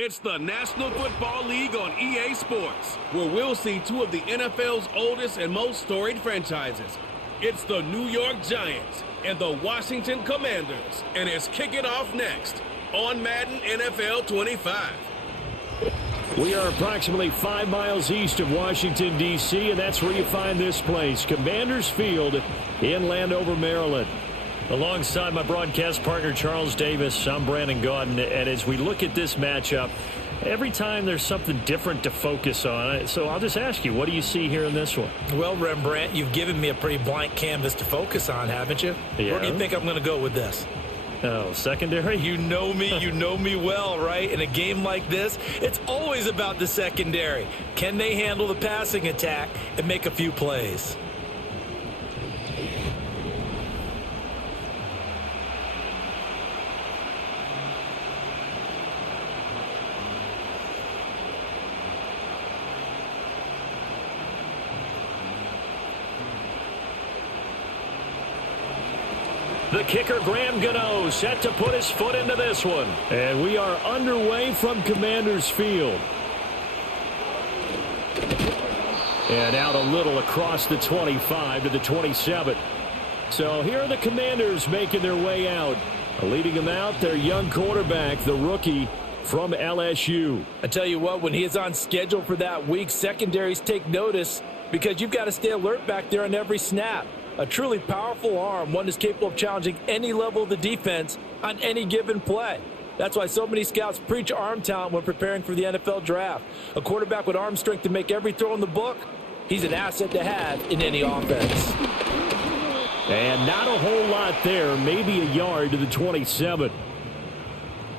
It's the National Football League on EA Sports, where we'll see two of the NFL's oldest and most storied franchises. It's the New York Giants and the Washington Commanders, and it's kicking off next on Madden NFL 25. We are approximately 5 miles east of Washington, D.C., and that's where you find this place, Commanders Field in Landover, Maryland. Alongside my broadcast partner, Charles Davis, I'm Brandon Gaudin, and as we look at this matchup, every time there's something different to focus on. So I'll just ask you, what do you see here in this one? Well, Rembrandt, you've given me a pretty blank canvas to focus on, haven't you? Yeah. Where do you think I'm going to go with this? Oh, secondary? You know me well, right? In a game like this, it's always about the secondary. Can they handle the passing attack and make a few plays? The kicker, Graham Gano, set to put his foot into this one. And we are underway from Commanders Field. And out a little across the 25 to the 27. So here are the Commanders making their way out. Leading them out, their young quarterback, the rookie from LSU. I tell you what, when he is on schedule for that week, secondaries take notice because you've got to stay alert back there on every snap. A truly powerful arm, one that's capable of challenging any level of the defense on any given play. That's why so many scouts preach arm talent when preparing for the NFL draft. A quarterback with arm strength to make every throw in the book, he's an asset to have in any offense. And not a whole lot there, maybe a yard to the 27.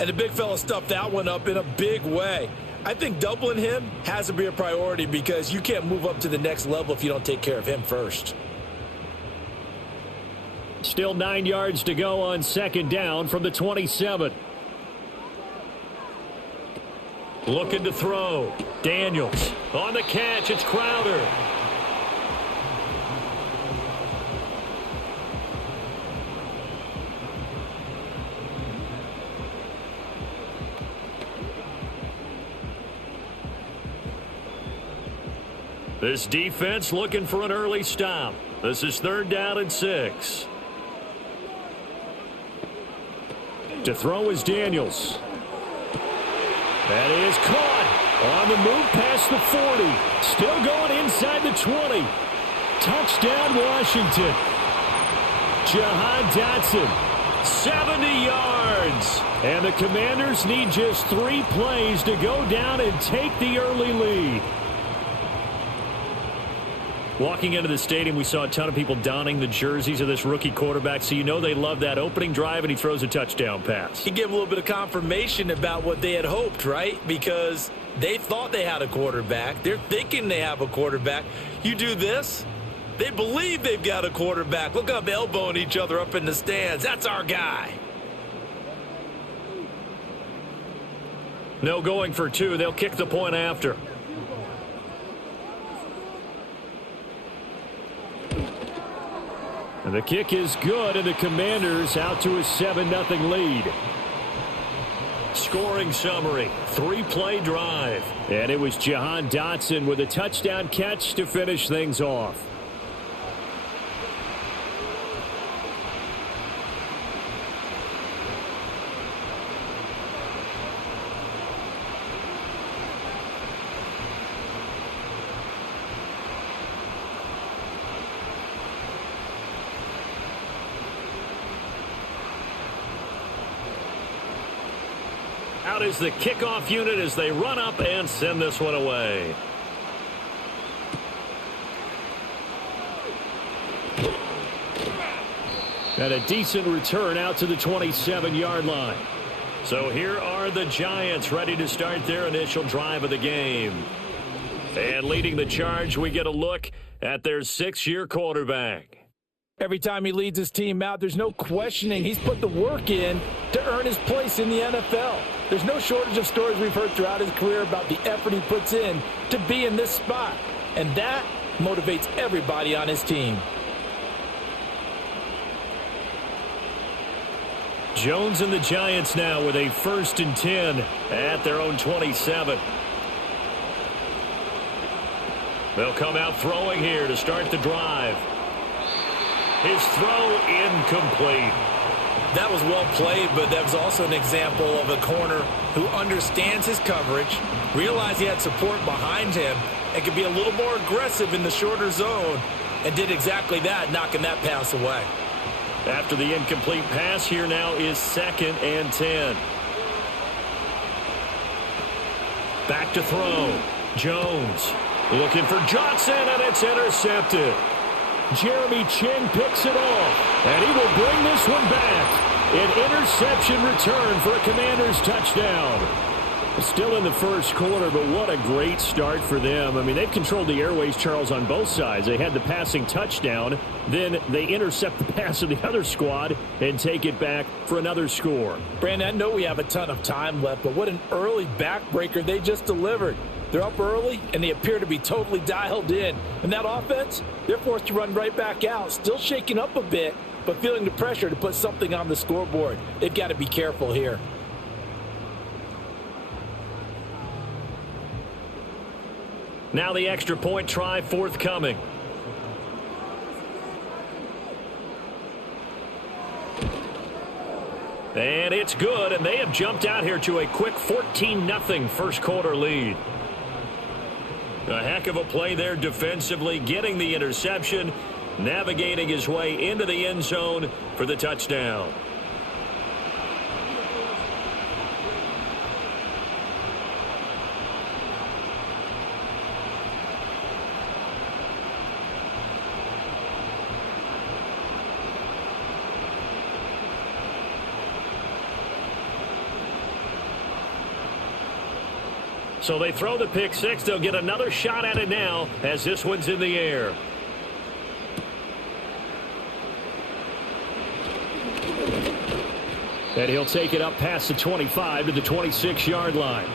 And the big fella stuffed that one up in a big way. I think doubling him has to be a priority because you can't move up to the next level if you don't take care of him first. Still 9 yards to go on second down from the 27. Looking to throw. Daniels on the catch. It's Crowder. This defense looking for an early stop. This is 3rd down and 6. To throw is Daniels. That is caught on the move past the 40. Still going inside the 20. Touchdown, Washington. Jahan Dotson, 70 yards. And the Commanders need just 3 plays to go down and take the early lead. Walking into the stadium, we saw a ton of people donning the jerseys of this rookie quarterback, so you know they love that opening drive, and he throws a touchdown pass. He gave a little bit of confirmation about what they had hoped, right? Because they thought they had a quarterback. They're thinking they have a quarterback. You do this, they believe they've got a quarterback. Look up, elbowing each other up in the stands. That's our guy. No going for 2. They'll kick the point after. And the kick is good, and the Commanders out to a 7-0 lead. Scoring summary, 3-play drive. And it was Jahan Dotson with a touchdown catch to finish things off. Out is the kickoff unit as they run up and send this one away. And a decent return out to the 27-yard line. So here are the Giants ready to start their initial drive of the game. And leading the charge, we get a look at their 6-year quarterback. Every time he leads his team out, there's no questioning. He's put the work in to earn his place in the NFL. There's no shortage of stories we've heard throughout his career about the effort he puts in to be in this spot. And that motivates everybody on his team. Jones and the Giants now with a 1st and 10 at their own 27. They'll come out throwing here to start the drive. His throw incomplete. That was well played, but that was also an example of a corner who understands his coverage, realized he had support behind him, and could be a little more aggressive in the shorter zone, and did exactly that, knocking that pass away. After the incomplete pass, here now is 2nd and 10. Back to throw. Jones looking for Johnson, and it's intercepted. Jeremy Chin picks it off, and he will bring this one back. An interception return for a Commanders touchdown. Still in the first quarter, but what a great start for them. I mean, they've controlled the airways, Charles, on both sides. They had the passing touchdown. Then they intercept the pass of the other squad and take it back for another score. Brandon, I know we have a ton of time left, but what an early backbreaker they just delivered. They're up early, and they appear to be totally dialed in. And that offense, they're forced to run right back out, still shaking up a bit, but feeling the pressure to put something on the scoreboard. They've got to be careful here. Now the extra point try forthcoming. And it's good, and they have jumped out here to a quick 14-0 first quarter lead. A heck of a play there defensively, getting the interception, navigating his way into the end zone for the touchdown. So they throw the pick six. They'll get another shot at it now as this one's in the air. And he'll take it up past the 25 to the 26-yard line.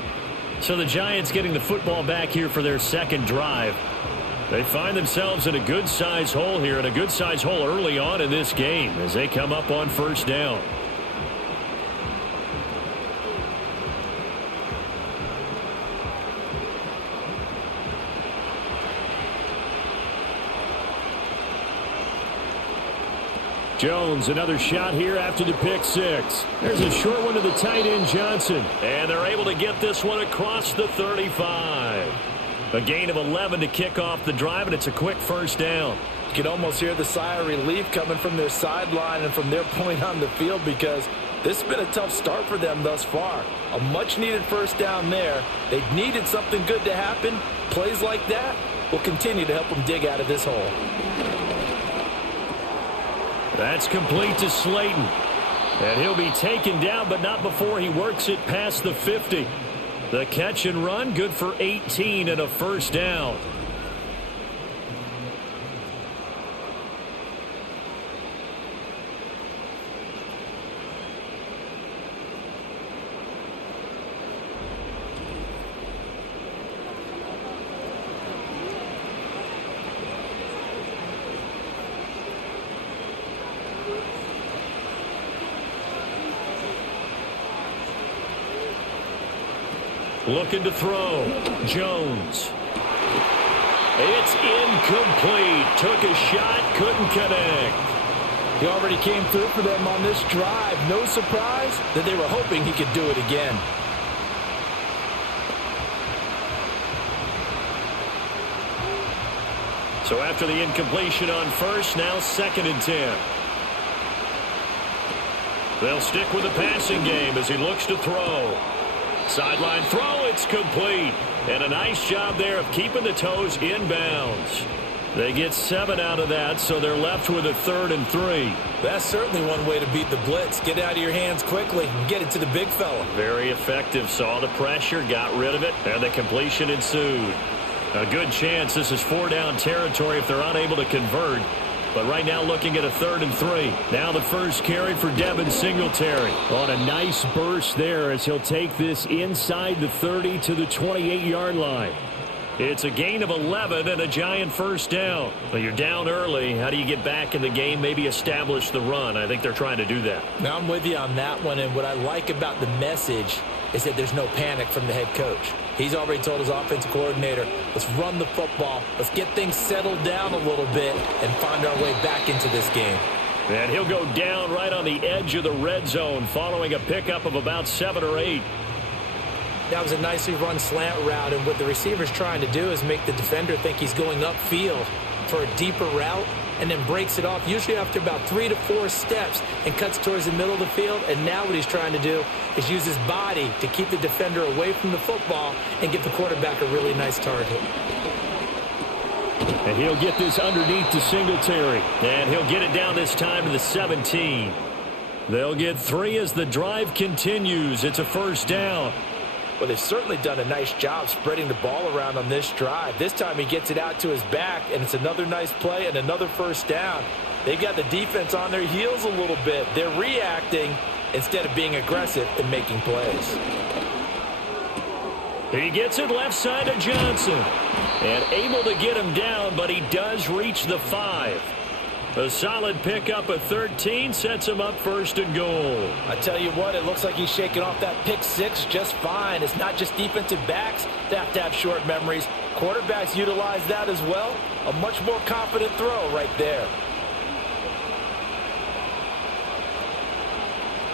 So the Giants getting the football back here for their second drive. They find themselves in a good-sized hole here, and a good-sized hole early on in this game as they come up on first down. Jones, another shot here after the pick six. There's a short one to the tight end, Johnson. And they're able to get this one across the 35. A gain of 11 to kick off the drive, and it's a quick first down. You can almost hear the sigh of relief coming from their sideline and from their point on the field, because this has been a tough start for them thus far. A much-needed first down there. They needed something good to happen. Plays like that will continue to help them dig out of this hole. That's complete to Slayton. And he'll be taken down, but not before he works it past the 50. The catch and run, good for 18 and a first down. Looking to throw. Jones. It's incomplete. Took a shot, couldn't connect. He already came through for them on this drive. No surprise that they were hoping he could do it again. So after the incompletion on first, now 2nd and 10. They'll stick with the passing game as he looks to throw. Sideline throw, it's complete. And a nice job there of keeping the toes inbounds. They get 7 out of that, so they're left with a 3rd and 3. That's certainly one way to beat the blitz. Get it out of your hands quickly and get it to the big fella. Very effective. Saw the pressure, got rid of it, and the completion ensued. A good chance this is 4-down territory if they're unable to convert. But right now looking at a 3rd and 3. Now the first carry for Devin Singletary. On a nice burst there as he'll take this inside the 30 to the 28-yard line. It's a gain of 11 and a Giant first down. Well, you're down early. How do you get back in the game, maybe establish the run? I think they're trying to do that. Now, I'm with you on that one, and what I like about the message is that there's no panic from the head coach. He's already told his offensive coordinator, let's run the football, let's get things settled down a little bit and find our way back into this game. And he'll go down right on the edge of the red zone following a pickup of about 7 or 8. That was a nicely run slant route, and what the receiver's trying to do is make the defender think he's going upfield for a deeper route and then breaks it off, usually after about 3 to 4 steps, and cuts towards the middle of the field. And now what he's trying to do is use his body to keep the defender away from the football and give the quarterback a really nice target. And he'll get this underneath to Singletary. And he'll get it down this time to the 17. They'll get 3 as the drive continues. It's a first down. Well, they've certainly done a nice job spreading the ball around on this drive. This time he gets it out to his back, and it's another nice play and another first down. They've got the defense on their heels a little bit. They're reacting instead of being aggressive and making plays. He gets it left side to Johnson. And able to get him down, but he does reach the 5. A solid pickup at 13 sets him up first and goal. I tell you what, it looks like he's shaking off that pick 6 just fine. It's not just defensive backs that have to have short memories. Quarterbacks utilize that as well. A much more confident throw right there.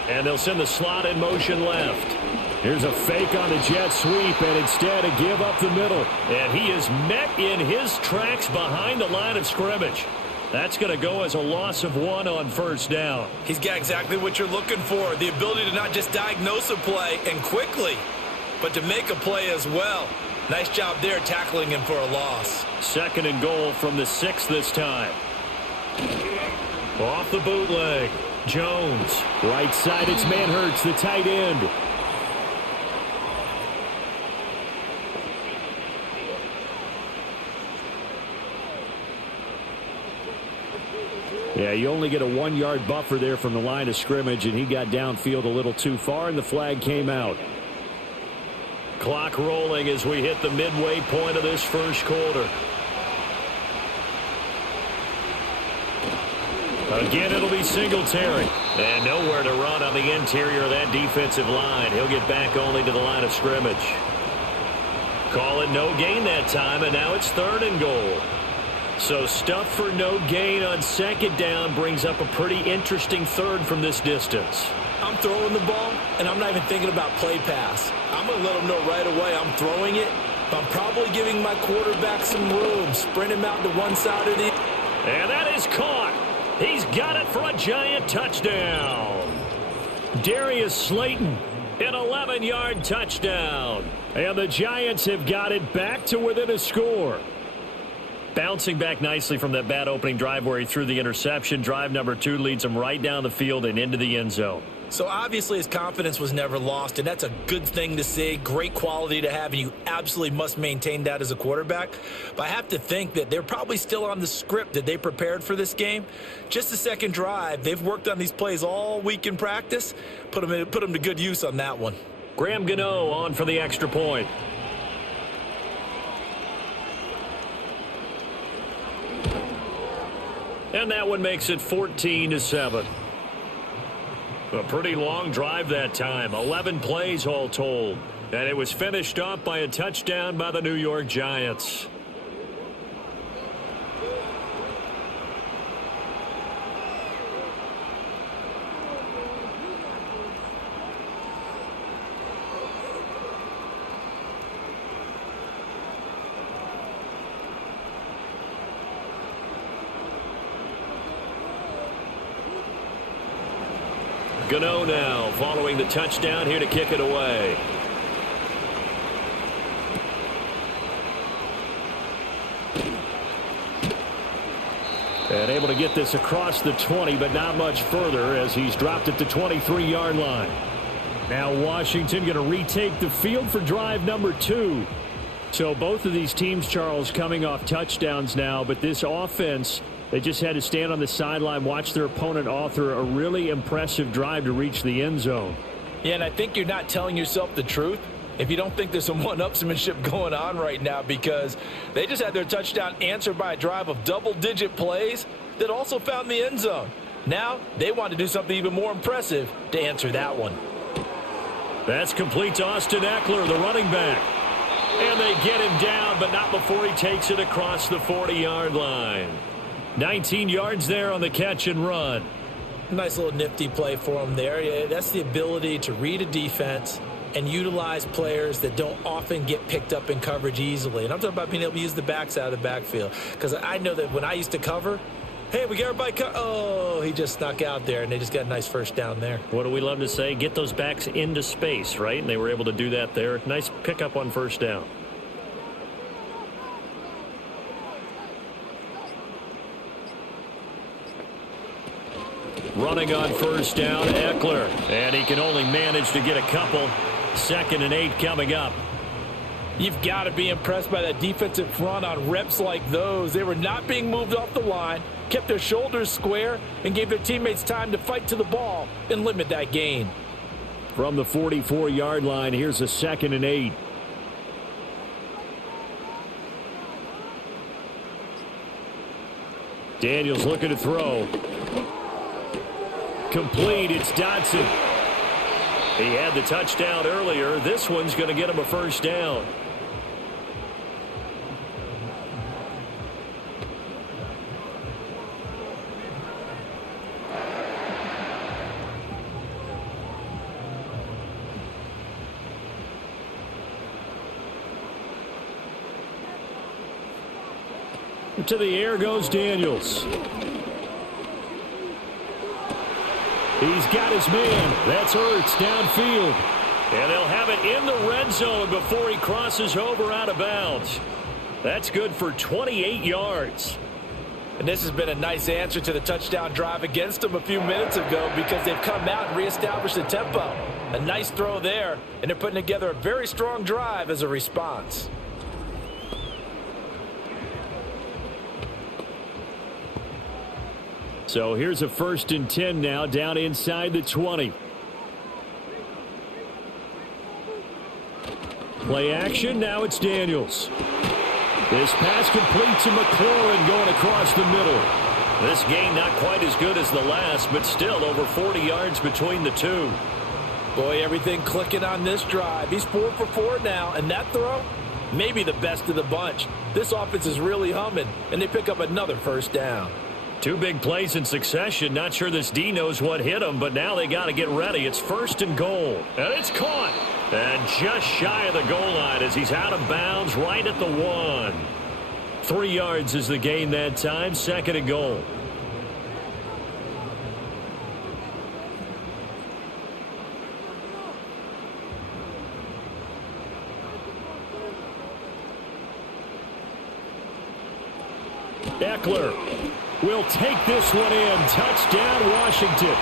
And they'll send the slot in motion left. Here's a fake on the jet sweep, and instead a give up the middle. And he is met in his tracks behind the line of scrimmage. That's going to go as a loss of 1 on first down. He's got exactly what you're looking for, the ability to not just diagnose a play and quickly, but to make a play as well. Nice job there tackling him for a loss. Second and goal from the 6 this time. Off the bootleg. Jones. Right side, it's Manhertz, the tight end. Yeah, you only get a 1-yard buffer there from the line of scrimmage, and he got downfield a little too far, and the flag came out. Clock rolling as we hit the midway point of this first quarter. Again, it'll be Singletary. And nowhere to run on the interior of that defensive line. He'll get back only to the line of scrimmage. Call it no gain that time, and now it's 3rd and goal. So stuff for no gain on second down brings up a pretty interesting 3rd from this distance. I'm throwing the ball, and I'm not even thinking about play pass. I'm going to let them know right away I'm throwing it, but I'm probably giving my quarterback some room. Sprint him out to one side or the... And that is caught. He's got it for a Giant touchdown. Darius Slayton, an 11-yard touchdown. And the Giants have got it back to within a score. Bouncing back nicely from that bad opening drive where he threw the interception. Drive number 2 leads him right down the field and into the end zone. So obviously his confidence was never lost, and that's a good thing to see. Great quality to have, and you absolutely must maintain that as a quarterback. But I have to think that they're probably still on the script that they prepared for this game. Just the second drive, they've worked on these plays all week in practice. Put them to good use on that one. Graham Gano on for the extra point. And that one makes it 14-7. A pretty long drive that time. 11 plays all told. And it was finished off by a touchdown by the New York Giants. Gano now following the touchdown here to kick it away. And able to get this across the 20, but not much further as he's dropped it to 23-yard line. Now Washington going to retake the field for drive number 2. So both of these teams, Charles, coming off touchdowns now, but this offense, they just had to stand on the sideline, watch their opponent author a really impressive drive to reach the end zone. Yeah, and I think you're not telling yourself the truth if you don't think there's some one-upsmanship going on right now, because they just had their touchdown answered by a drive of double-digit plays that also found the end zone. Now they want to do something even more impressive to answer that one. That's complete to Austin Eckler, the running back. And they get him down, but not before he takes it across the 40-yard line. 19 yards there on the catch and run. Nice little nifty play for him there. Yeah, that's the ability to read a defense and utilize players that don't often get picked up in coverage easily. And I'm talking about being able to use the backs out of the backfield. Because I know that when I used to cover, hey, we got everybody oh, he just snuck out there, and they just got a nice first down there. What do we love to say? Get those backs into space, right? And they were able to do that there. Nice pickup on first down. Running on first down, Eckler. And he can only manage to get a couple. 2nd and 8 coming up. You've got to be impressed by that defensive front on reps like those. They were not being moved off the line, kept their shoulders square, and gave their teammates time to fight to the ball and limit that gain. From the 44-yard line, here's a 2nd and 8. Daniels looking to throw. Complete, it's Dotson. He had the touchdown earlier. This one's going to get him a first down. To the air goes Daniels. He's got his man. That's Ertz downfield. And they'll have it in the red zone before he crosses over out of bounds. That's good for 28 yards. And this has been a nice answer to the touchdown drive against them a few minutes ago, because they've come out and reestablished the tempo. A nice throw there, and they're putting together a very strong drive as a response. So here's a 1st and 10 now, down inside the 20. Play action, now it's Daniels. This pass complete to McLaurin going across the middle. This game not quite as good as the last, but still over 40 yards between the two. Boy, everything clicking on this drive. He's 4 for 4 now, and that throw, maybe the best of the bunch. This offense is really humming, and they pick up another first down. 2 big plays in succession. Not sure this D knows what hit him, but now they got to get ready. It's 1st and goal. And it's caught. And just shy of the goal line as he's out of bounds right at the 1. 3 yards is the gain that time. 2nd and goal. Eckler will take this one in. Touchdown, Washington.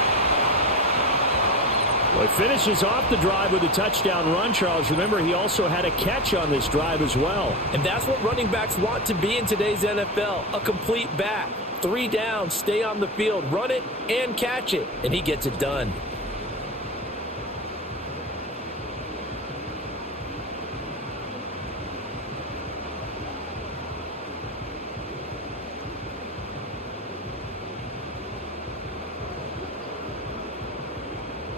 Well, he finishes off the drive with a touchdown run, Charles. Remember, he also had a catch on this drive as well. And that's what running backs want to be in today's NFL, a complete back. 3 downs, stay on the field, run it, and catch it. And he gets it done.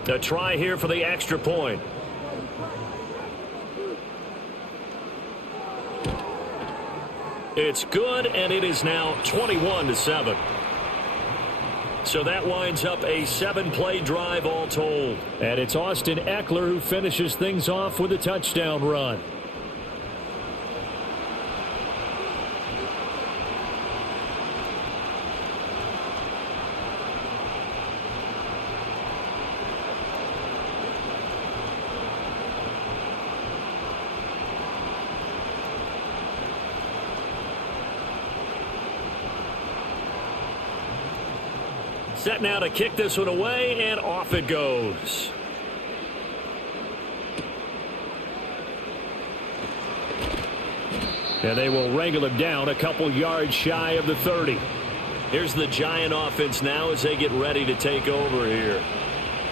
A try here for the extra point. It's good, and it is now 21-7. So that winds up a 7-play drive all told. And it's Austin Eckler who finishes things off with a touchdown run. Set now to kick this one away, and off it goes. And they will wrangle him down a couple yards shy of the 30. Here's the Giant offense now as they get ready to take over here.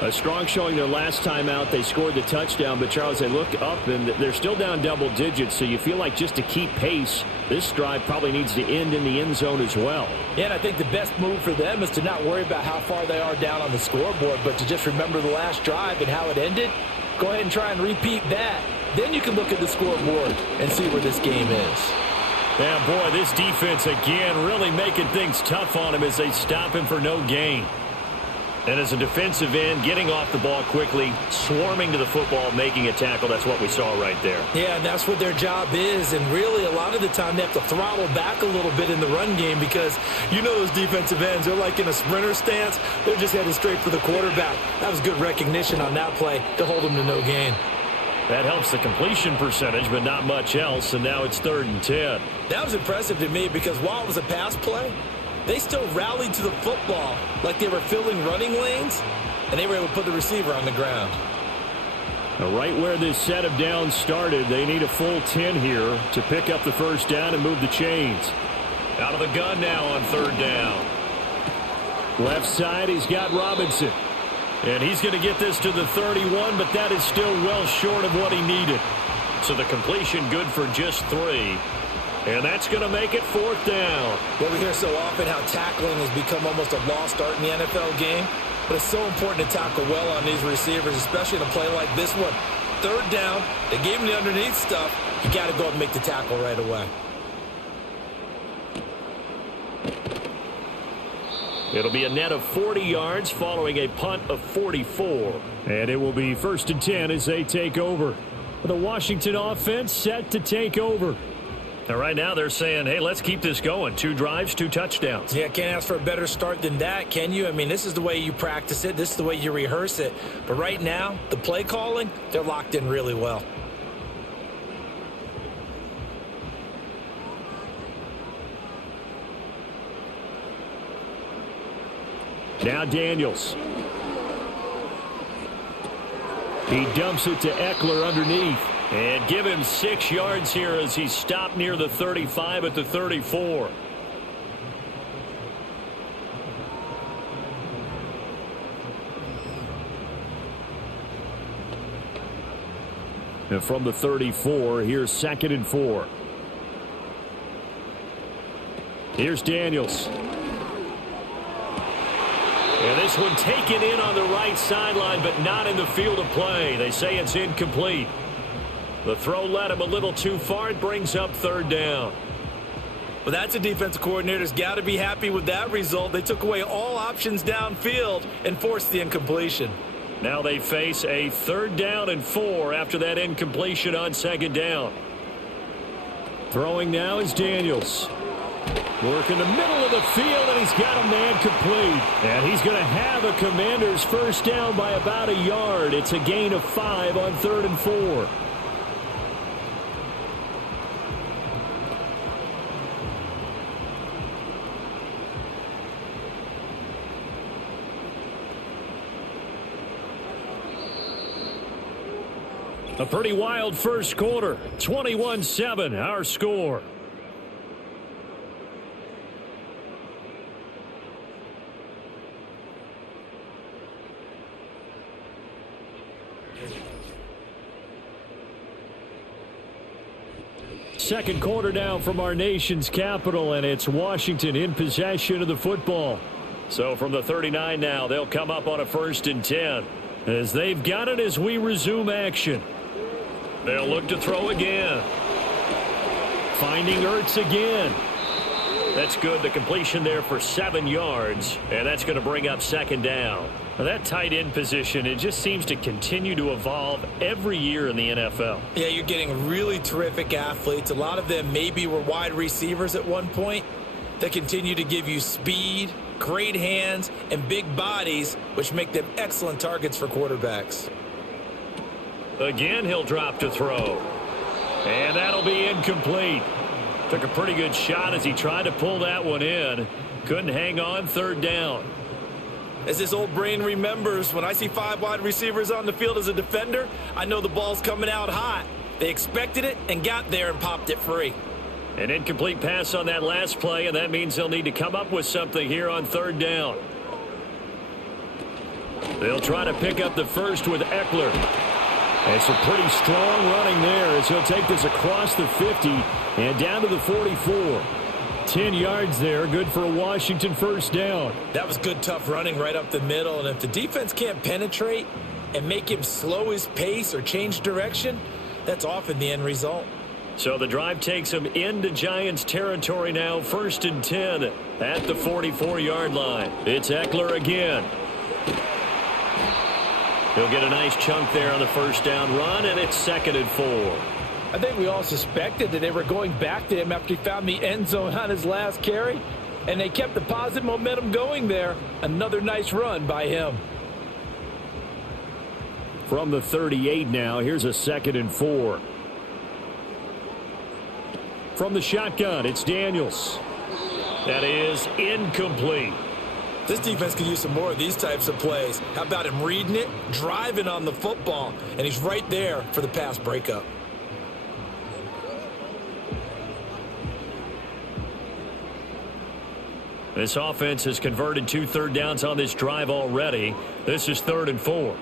A strong showing their last time out. They scored the touchdown, but Charles, they look up and they're still down double digits, so you feel like just to keep pace, this drive probably needs to end in the end zone as well. Yeah, and I think the best move for them is to not worry about how far they are down on the scoreboard, but to just remember the last drive and how it ended. Go ahead and try and repeat that. Then you can look at the scoreboard and see where this game is. Yeah, boy, this defense again really making things tough on him as they stop him for no gain. And as a defensive end, getting off the ball quickly, swarming to the football, making a tackle, that's what we saw right there. Yeah, and that's what their job is. And really, a lot of the time, they have to throttle back a little bit in the run game because you know those defensive ends, they're like in a sprinter stance. They're just headed straight for the quarterback. That was good recognition on that play to hold them to no gain. That helps the completion percentage, but not much else, and now it's 3rd and 10. That was impressive to me because while it was a pass play, they still rallied to the football like they were filling running lanes, and they were able to put the receiver on the ground. Now, right where this set of downs started, they need a full 10 here to pick up the first down and move the chains. Out of the gun now on 3rd down. Left side, he's got Robinson. And he's going to get this to the 31, but that is still well short of what he needed. So the completion good for just 3. And that's going to make it 4th down. Well, we hear so often how tackling has become almost a lost art in the NFL game. But it's so important to tackle well on these receivers, especially in a play like this one. 3rd down, they gave him the underneath stuff. You got to go and make the tackle right away. It'll be a net of 40 yards following a punt of 44. And it will be 1st and 10 as they take over. The Washington offense set to take over. And right now they're saying, hey, let's keep this going. 2 drives, 2 touchdowns. Yeah, can't ask for a better start than that, can you? I mean, this is the way you practice it. This is the way you rehearse it. But right now, the play calling, they're locked in really well. Now Daniels. He dumps it to Eckler underneath. And give him 6 yards here as he stopped near the 35 at the 34. And from the 34, here's 2nd and 4. Here's Daniels. And this one taken in on the right sideline, but not in the field of play. They say it's incomplete. The throw led him a little too far. It brings up 3rd down. Well, that's a defensive coordinator's got to be happy with that result. They took away all options downfield and forced the incompletion. Now they face a 3rd down and 4 after that incompletion on 2nd down. Throwing now is Daniels. Work in the middle of the field, and he's got a man complete. And he's going to have a Commander's first down by about a yard. It's a gain of 5 on 3rd and 4. A pretty wild first quarter. 21-7, our score. Second quarter now from our nation's capital, and it's Washington in possession of the football. So from the 39 now, they'll come up on a 1st and 10 as they've got it as we resume action. They'll look to throw again. Finding Ertz again. That's good. The completion there for 7 yards, and that's going to bring up 2nd down. Now that tight end position, it just seems to continue to evolve every year in the NFL. Yeah, you're getting really terrific athletes. A lot of them maybe were wide receivers at one point. They continue to give you speed, great hands, and big bodies, which make them excellent targets for quarterbacks. Again, he'll drop to throw. And that'll be incomplete. Took a pretty good shot as he tried to pull that one in. Couldn't hang on. 3rd down. As this old brain remembers, when I see 5 wide receivers on the field as a defender, I know the ball's coming out hot. They expected it and got there and popped it free. An incomplete pass on that last play, and that means they'll need to come up with something here on 3rd down. They'll try to pick up the first with Eckler. It's a pretty strong running there as he'll take this across the 50 and down to the 44. 10 yards there, good for a Washington first down. That was good, tough running right up the middle, and if the defense can't penetrate and make him slow his pace or change direction, that's often the end result. So the drive takes him into Giants territory now, 1st and 10 at the 44-yard line. It's Eckler again. He'll get a nice chunk there on the first down run, and it's 2nd and 4. I think we all suspected that they were going back to him after he found the end zone on his last carry, and they kept the positive momentum going there. Another nice run by him. From the 38 now, here's a 2nd and 4. From the shotgun, it's Daniels. That is incomplete. This defense could use some more of these types of plays. How about him reading it, driving on the football, and he's right there for the pass breakup. This offense has converted 2 third downs on this drive already. This is 3rd and 4.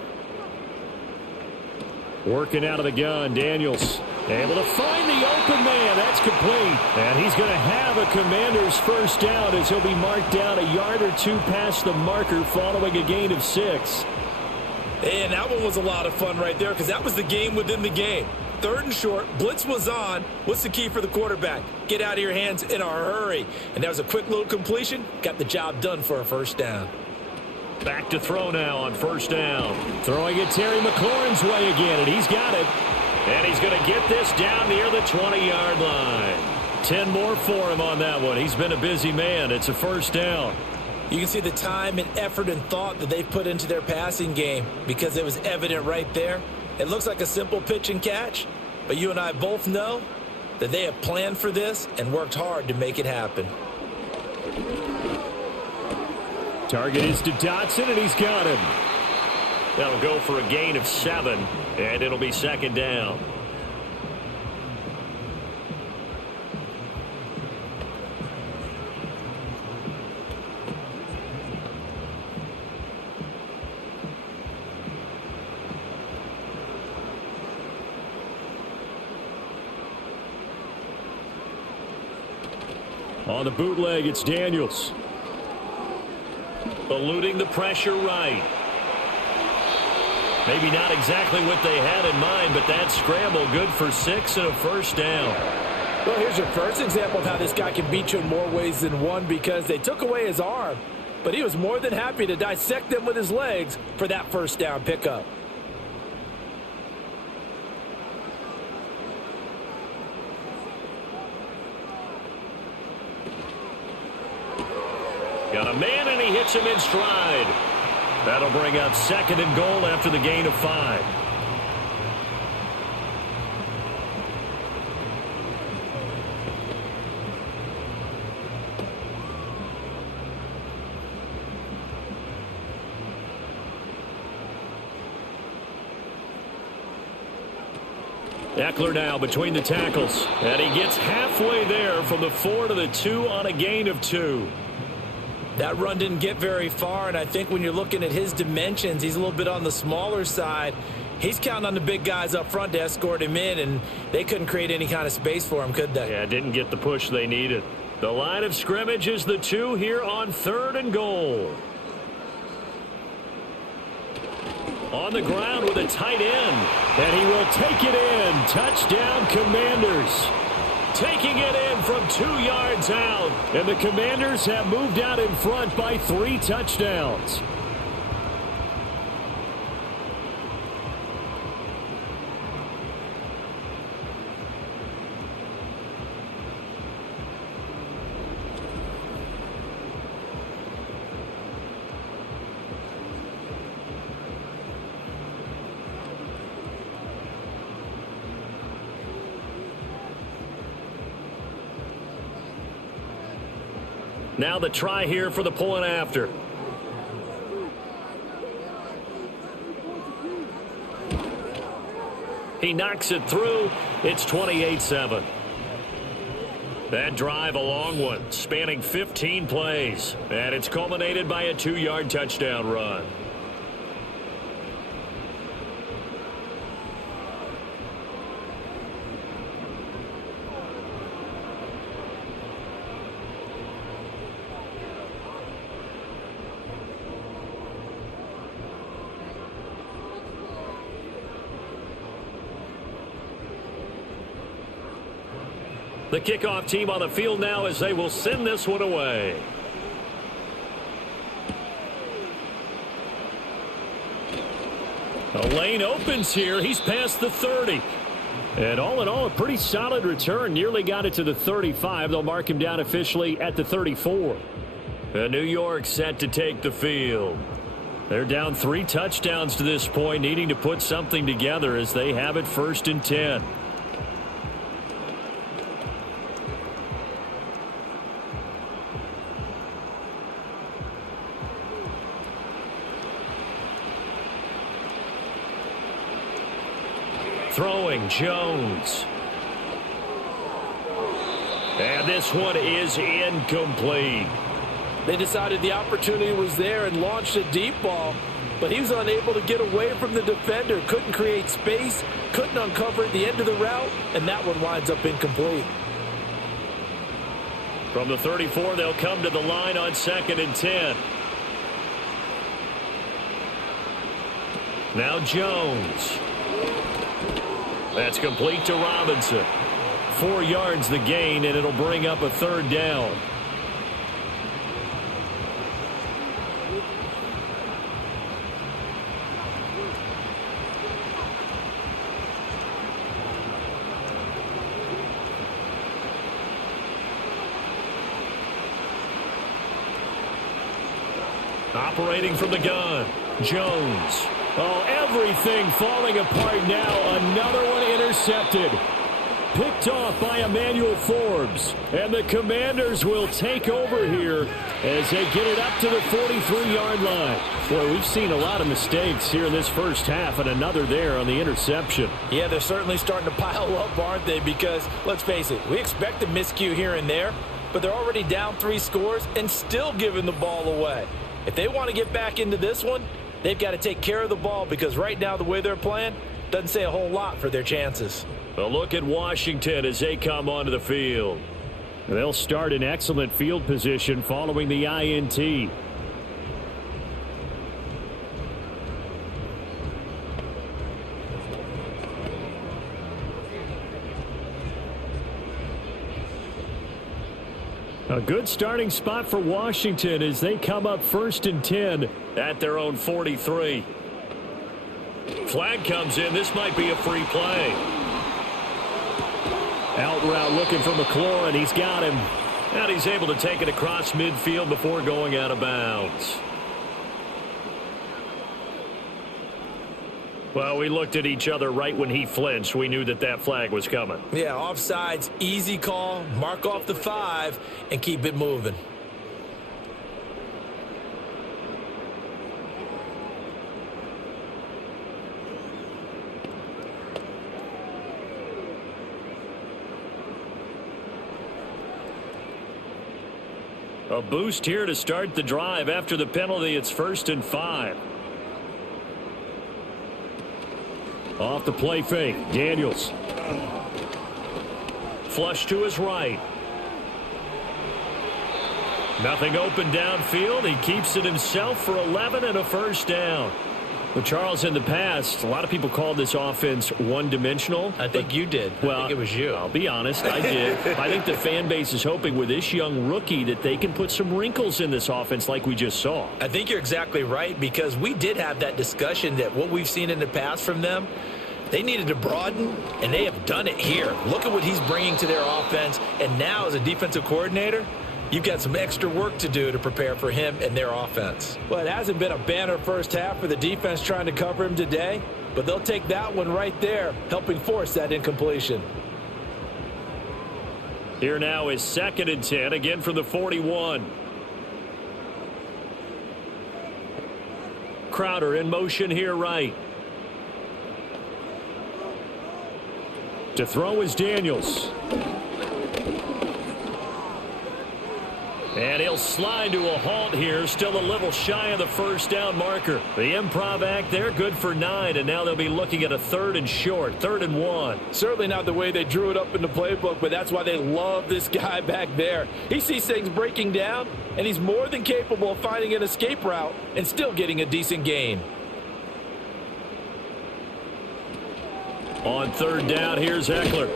Working out of the gun, Daniels. Able to find the open man. That's complete. And he's going to have a Commander's first down as he'll be marked down a yard or 2 past the marker following a gain of 6. And that one was a lot of fun right there because that was the game within the game. 3rd and short, blitz was on. What's the key for the quarterback? Get out of your hands in a hurry. And that was a quick little completion. Got the job done for a first down. Back to throw now on first down. Throwing it Terry McLaurin's way again, and he's got it. And he's going to get this down near the 20-yard line. 10 more for him on that one. He's been a busy man. It's a first down. You can see the time and effort and thought that they've put into their passing game because it was evident right there. It looks like a simple pitch and catch, but you and I both know that they have planned for this and worked hard to make it happen. Target is to Dotson, and he's got him. That'll go for a gain of 7, and it'll be 2nd down. On the bootleg, it's Daniels. Eluding the pressure right. Maybe not exactly what they had in mind, but that scramble good for 6 and a first down. Well, here's your first example of how this guy can beat you in more ways than one because they took away his arm, but he was more than happy to dissect them with his legs for that first down pickup. Got a man, and he hits him in stride. That'll bring up 2nd and goal after the gain of 5. Eckler now between the tackles, and he gets halfway there from the 4 to the 2 on a gain of 2. That run didn't get very far, and I think when you're looking at his dimensions, he's a little bit on the smaller side. He's counting on the big guys up front to escort him in, and they couldn't create any kind of space for him, could they? Yeah, didn't get the push they needed. The line of scrimmage is the 2 here on 3rd and goal. On the ground with a tight end, and he will take it in. Touchdown, Commanders. Taking it in from 2 yards out. And the Commanders have moved out in front by 3 touchdowns. Now the try here for the point after. He knocks it through. It's 28-7. That drive, a long one, spanning 15 plays. And it's culminated by a 2-yard touchdown run. The kickoff team on the field now as they will send this one away. The lane opens here. He's past the 30. And all in all, a pretty solid return. Nearly got it to the 35. They'll mark him down officially at the 34. And New York set to take the field. They're down 3 touchdowns to this point, needing to put something together as they have it 1st and 10. Throwing Jones. And this one is incomplete. They decided the opportunity was there and launched a deep ball, but he was unable to get away from the defender. Couldn't create space, couldn't uncover at the end of the route, and that one winds up incomplete. From the 34, they'll come to the line on 2nd and 10. Now Jones. That's complete to Robinson. 4 yards the gain, and it'll bring up a 3rd down. Operating from the gun, Jones. Oh, everything falling apart now. Another one intercepted. Picked off by Emmanuel Forbes. And the Commanders will take over here as they get it up to the 43-yard line. Boy, we've seen a lot of mistakes here in this first half, and another there on the interception. Yeah, they're certainly starting to pile up, aren't they? Because, let's face it, we expect a miscue here and there, but they're already down 3 scores and still giving the ball away. If they want to get back into this one, they've got to take care of the ball, because right now the way they're playing doesn't say a whole lot for their chances. A look at Washington as they come onto the field. They'll start in excellent field position following the INT. A good starting spot for Washington as they come up 1st and 10 at their own 43. Flag comes in. This might be a free play. Out route looking for McLaurin. He's got him. And he's able to take it across midfield before going out of bounds. Well, we looked at each other right when he flinched. We knew that that flag was coming. Yeah, offsides, easy call, mark off the 5, and keep it moving. A boost here to start the drive. After the penalty, it's 1st and 5. Off the play fake, Daniels. Flush to his right. Nothing open downfield. He keeps it himself for 11 and a 1st down. Well, Charles, in the past, a lot of people called this offense one-dimensional. I think you did. Well, I think it was you. I'll be honest, I did. I think the fan base is hoping with this young rookie that they can put some wrinkles in this offense like we just saw. I think you're exactly right, because we did have that discussion that what we've seen in the past from them, they needed to broaden, and they have done it here. Look at what he's bringing to their offense, and now as a defensive coordinator, you've got some extra work to do to prepare for him and their offense. Well, it hasn't been a banner first half for the defense trying to cover him today, but they'll take that one right there, helping force that incompletion. Here now is 2nd and 10, again from the 41. Crowder in motion here right. To throw is Daniels. And he'll slide to a halt here. Still a little shy of the 1st down marker. The improv act there, good for 9. And now they'll be looking at a 3rd and short, 3rd and 1. Certainly not the way they drew it up in the playbook, but that's why they love this guy back there. He sees things breaking down, and he's more than capable of finding an escape route and still getting a decent gain. On 3rd down, here's Eckler.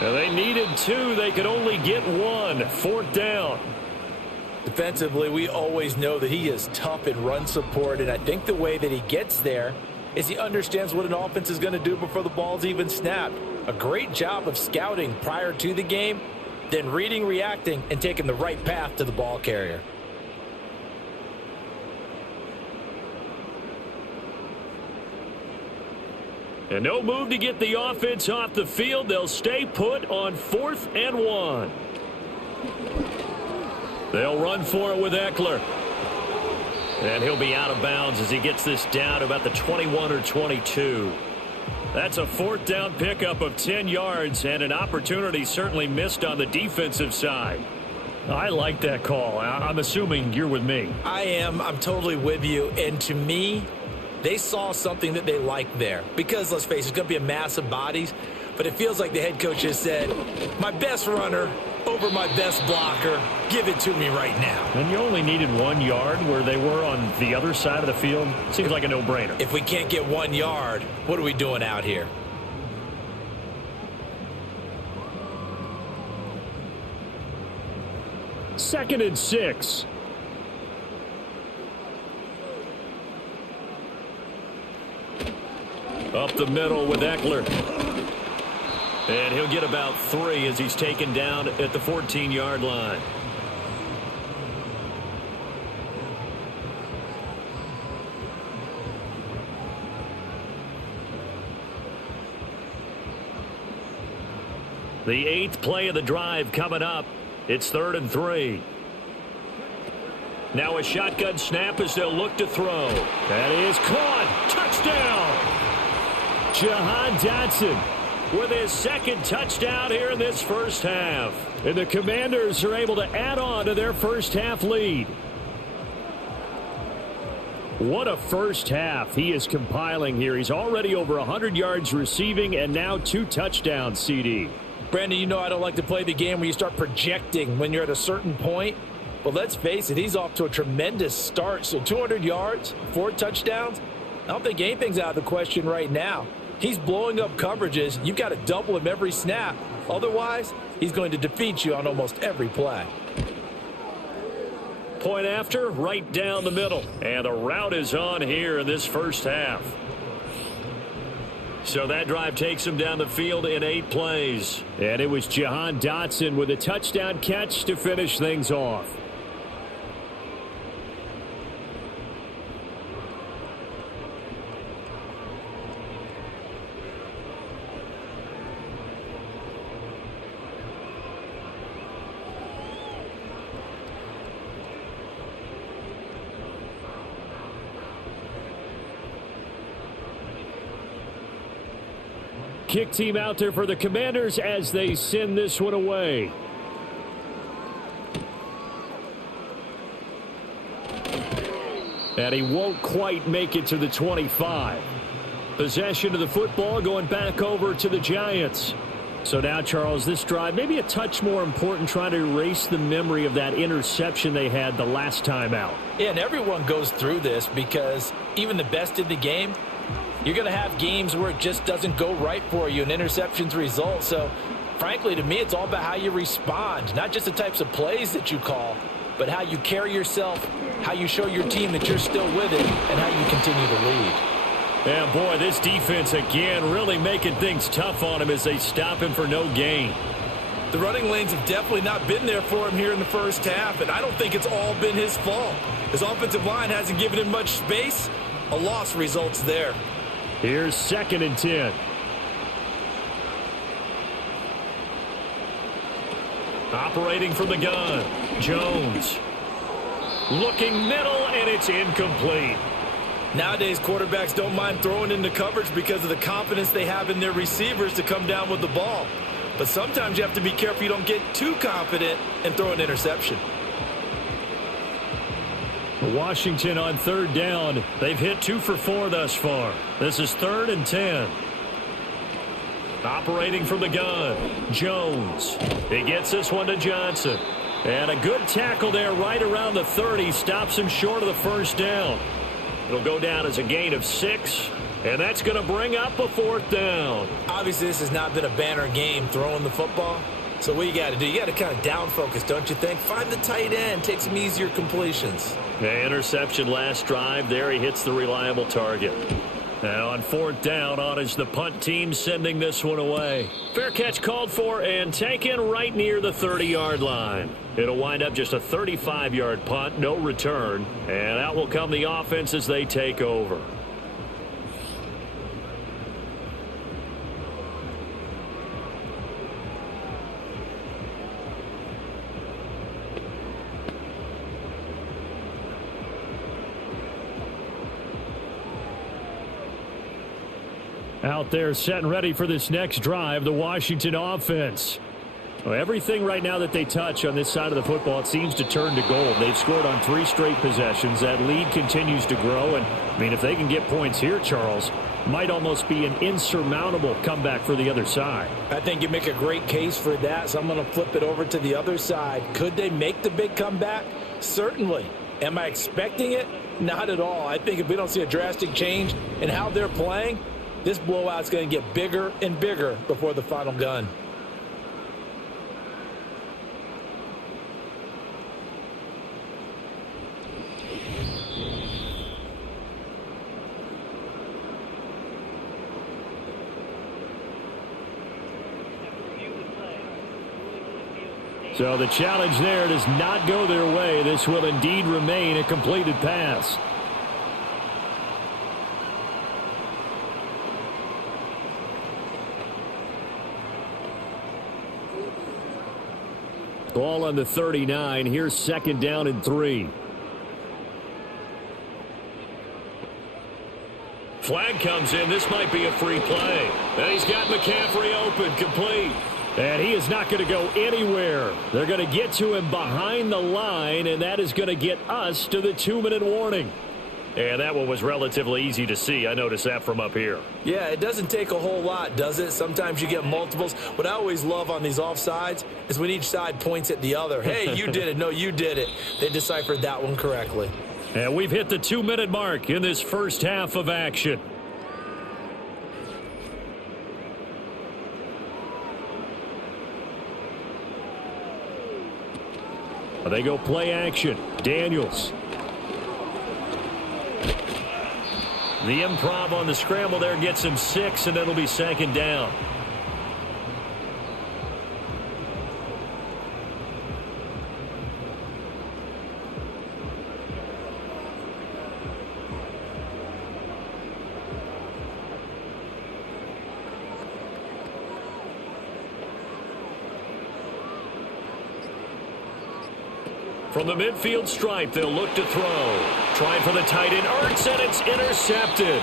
They needed 2. They could only get 1. 4th down. Defensively, we always know that he is tough in run support, and I think the way that he gets there is he understands what an offense is going to do before the ball's even snapped. A great job of scouting prior to the game, then reading, reacting, and taking the right path to the ball carrier. And no move to get the offense off the field. They'll stay put on 4th and 1. They'll run for it with Eckler. And he'll be out of bounds as he gets this down about the 21 or 22. That's a 4th down pickup of 10 yards and an opportunity certainly missed on the defensive side. I like that call. I'm assuming you're with me. I am. I'm totally with you. And to me, they saw something that they liked there. Because, let's face it, it's going to be a mass of bodies. But it feels like the head coach has said, my best runner over my best blocker, give it to me right now. And you only needed 1 yard where they were on the other side of the field. Seems like a no-brainer. If we can't get 1 yard, what are we doing out here? Second and 6. Up the middle with Eckler. And he'll get about 3 as he's taken down at the 14-yard line. The 8th play of the drive coming up. It's 3rd and 3. Now a shotgun snap as they'll look to throw. That is caught. Touchdown. Jahan Dotson with his 2nd touchdown here in this first half. And the Commanders are able to add on to their first half lead. What a first half he is compiling here. He's already over 100 yards receiving and now 2 touchdowns, CD. Brandon, you know I don't like to play the game where you start projecting when you're at a certain point. But let's face it, he's off to a tremendous start. So 200 yards, 4 touchdowns. I don't think anything's out of the question right now. He's blowing up coverages. You've got to double him every snap. Otherwise, he's going to defeat you on almost every play. Point after, right down the middle. And the route is on here in this first half. So that drive takes him down the field in 8 plays. And it was Jahan Dotson with a touchdown catch to finish things off. Kick team out there for the Commanders as they send this one away. And he won't quite make it to the 25. Possession of the football going back over to the Giants. So now, Charles, this drive maybe a touch more important, trying to erase the memory of that interception they had the last time out. Yeah, and everyone goes through this because even the best in the game, you're going to have games where it just doesn't go right for you, and interceptions result. So, frankly, to me, it's all about how you respond, not just the types of plays that you call, but how you carry yourself, how you show your team that you're still with it, and how you continue to lead. Yeah, boy, this defense, again, really making things tough on him as they stop him for no gain. The running lanes have definitely not been there for him here in the first half, and I don't think it's all been his fault. His offensive line hasn't given him much space. A loss results there. Here's 2nd and 10. Operating from the gun, Jones. Looking middle, and it's incomplete. Nowadays, quarterbacks don't mind throwing into coverage because of the confidence they have in their receivers to come down with the ball. But sometimes you have to be careful you don't get too confident and throw an interception. Washington on 3rd down. They've hit 2 for 4 thus far. This is 3rd and 10. Operating from the gun, Jones. He gets this one to Johnson. And a good tackle there right around the 30. Stops him short of the first down. It'll go down as a gain of 6. And that's going to bring up a fourth down. Obviously, this has not been a banner game throwing the football. So what you got to do, you got to kind of down focus, don't you think? Find the tight end, take some easier completions. The interception last drive. There he hits the reliable target. Now on fourth down, on is the punt team sending this one away. Fair catch called for and taken right near the 30-yard line. It'll wind up just a 35-yard punt, no return. And out will come the offense as they take over. Out there set and ready for this next drive, the Washington offense. Well, everything right now that they touch on this side of the football, it seems to turn to gold. They've scored on 3 straight possessions. That lead continues to grow. And, I mean, if they can get points here, Charles, might almost be an insurmountable comeback for the other side. I think you make a great case for that, so I'm going to flip it over to the other side. Could they make the big comeback? Certainly. Am I expecting it? Not at all. I think if we don't see a drastic change in how they're playing, this blowout's going to get bigger and bigger before the final gun. So the challenge there does not go their way. This will indeed remain a completed pass. Ball on the 39. Here's second down and 3. Flag comes in. This might be a free play. And he's got McCaffrey open, complete. And he is not going to go anywhere. They're going to get to him behind the line, and that is going to get us to the 2-minute warning. And that one was relatively easy to see. I noticed that from up here. Yeah, it doesn't take a whole lot, does it? Sometimes you get multiples. What I always love on these offsides is when each side points at the other. Hey, you did it. No, you did it. They deciphered that one correctly. And we've hit the 2-minute mark in this first half of action. They go play action. Daniels. The improv on the scramble there gets him 6, and it'll be second down. From the midfield stripe, they'll look to throw. Trying for the tight end, Ertz, and it's intercepted.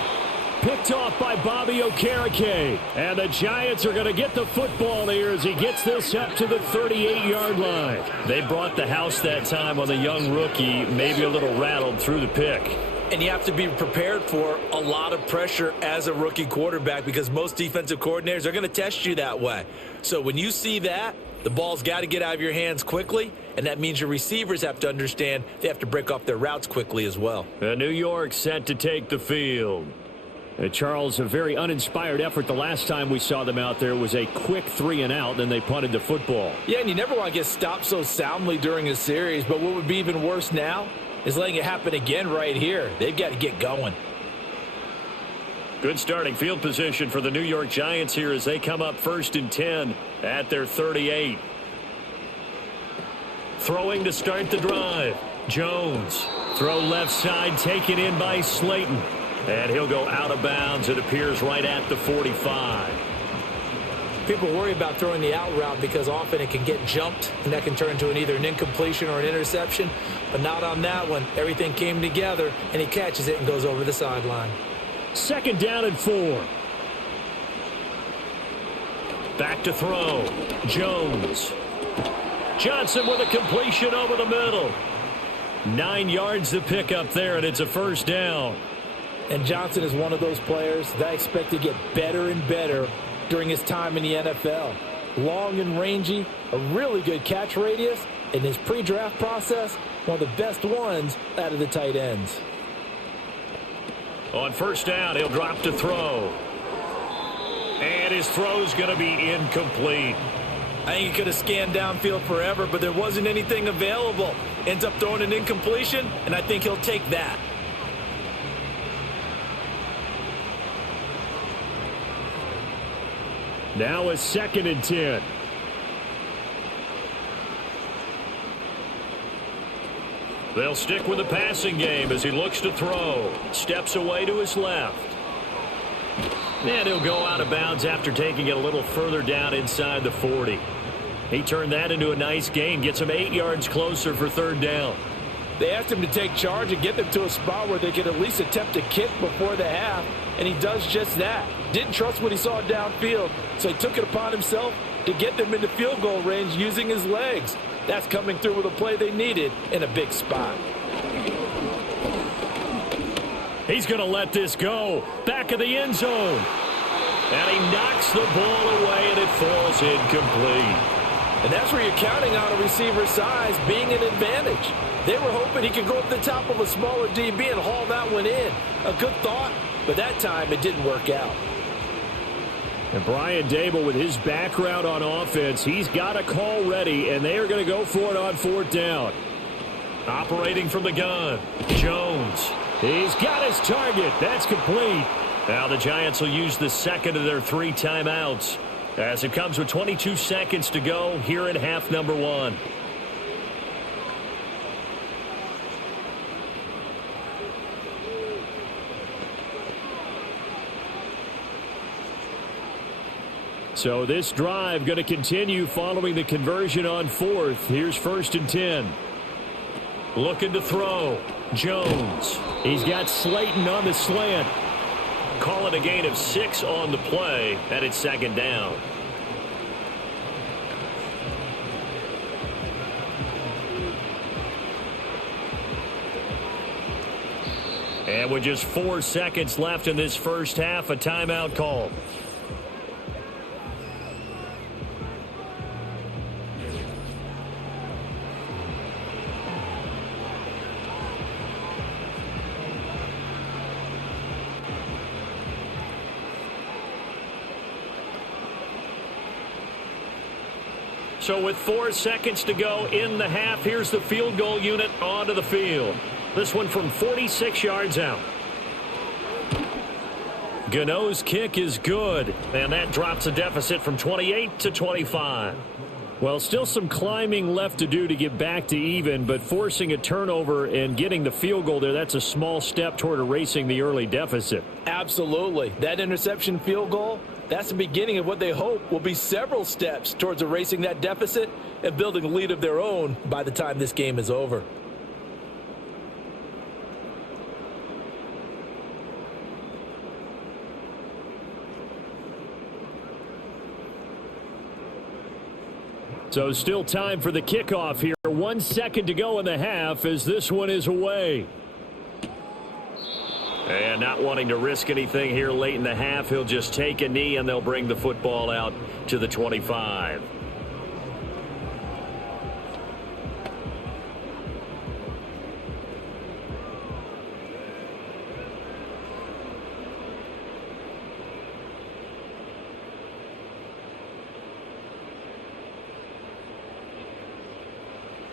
Picked off by Bobby Okereke. And the Giants are going to get the football here as he gets this up to the 38-yard line. They brought the house that time on the young rookie, maybe a little rattled through the pick. And you have to be prepared for a lot of pressure as a rookie quarterback because most defensive coordinators are going to test you that way. So when you see that, the ball's got to get out of your hands quickly, and that means your receivers have to understand they have to break off their routes quickly as well. New York set to take the field. Charles, a very uninspired effort. The last time we saw them out there was a quick 3-and-out, then they punted the football. Yeah, and you never want to get stopped so soundly during a series, but what would be even worse now is letting it happen again right here. They've got to get going. Good starting field position for the New York Giants here as they come up 1st and 10 at their 38. Throwing to start the drive. Jones. Throw left side, taken in by Slayton. And he'll go out of bounds. It appears right at the 45. People worry about throwing the out route because often it can get jumped, and that can turn into either an incompletion or an interception. But not on that one. Everything came together, and he catches it and goes over the sideline. Second down and 4. Back to throw. Jones. Johnson with a completion over the middle. 9 yards to pick up there, and it's a first down. And Johnson is one of those players that I expect to get better and better during his time in the NFL. Long and rangy, a really good catch radius. In his pre-draft process, one of the best ones out of the tight ends. On first down, he'll drop to throw. And his throw's going to be incomplete. I think he could have scanned downfield forever, but there wasn't anything available. Ends up throwing an incompletion, and I think he'll take that. Now a 2nd and 10. They'll stick with the passing game as he looks to throw. Steps away to his left. And he'll go out of bounds after taking it a little further down inside the 40. He turned that into a nice gain. Gets him 8 yards closer for 3rd down. They asked him to take charge and get them to a spot where they could at least attempt a kick before the half, and he does just that. Didn't trust what he saw downfield, so he took it upon himself to get them into field goal range using his legs. That's coming through with a play they needed in a big spot. He's going to let this go. Back of the end zone. And he knocks the ball away, and it falls incomplete. And that's where you're counting on a receiver's size being an advantage. They were hoping he could go up the top of a smaller DB and haul that one in. A good thought, but that time it didn't work out. And Brian Dable, with his background on offense, he's got a call ready, and they are going to go for it on 4th down. Operating from the gun, Jones. He's got his target. That's complete. Now the Giants will use the 2nd of their 3 timeouts as it comes with 22 seconds to go here in half number 1. So this drive going to continue following the conversion on 4th. Here's 1st and 10. Looking to throw. Jones. He's got Slayton on the slant. Call it a gain of 6 on the play, and it's 2nd down. And with just 4 seconds left in this first half, a timeout call. So with 4 seconds to go in the half, here's the field goal unit onto the field. This one from 46 yards out. Gano's kick is good, and that drops a deficit from 28 to 25. Well, still some climbing left to do to get back to even, but forcing a turnover and getting the field goal there, that's a small step toward erasing the early deficit. Absolutely. That interception field goal, that's the beginning of what they hope will be several steps towards erasing that deficit and building a lead of their own by the time this game is over. So still time for the kickoff here. 1 second to go in the half as this one is away. And not wanting to risk anything here late in the half, he'll just take a knee and they'll bring the football out to the 25.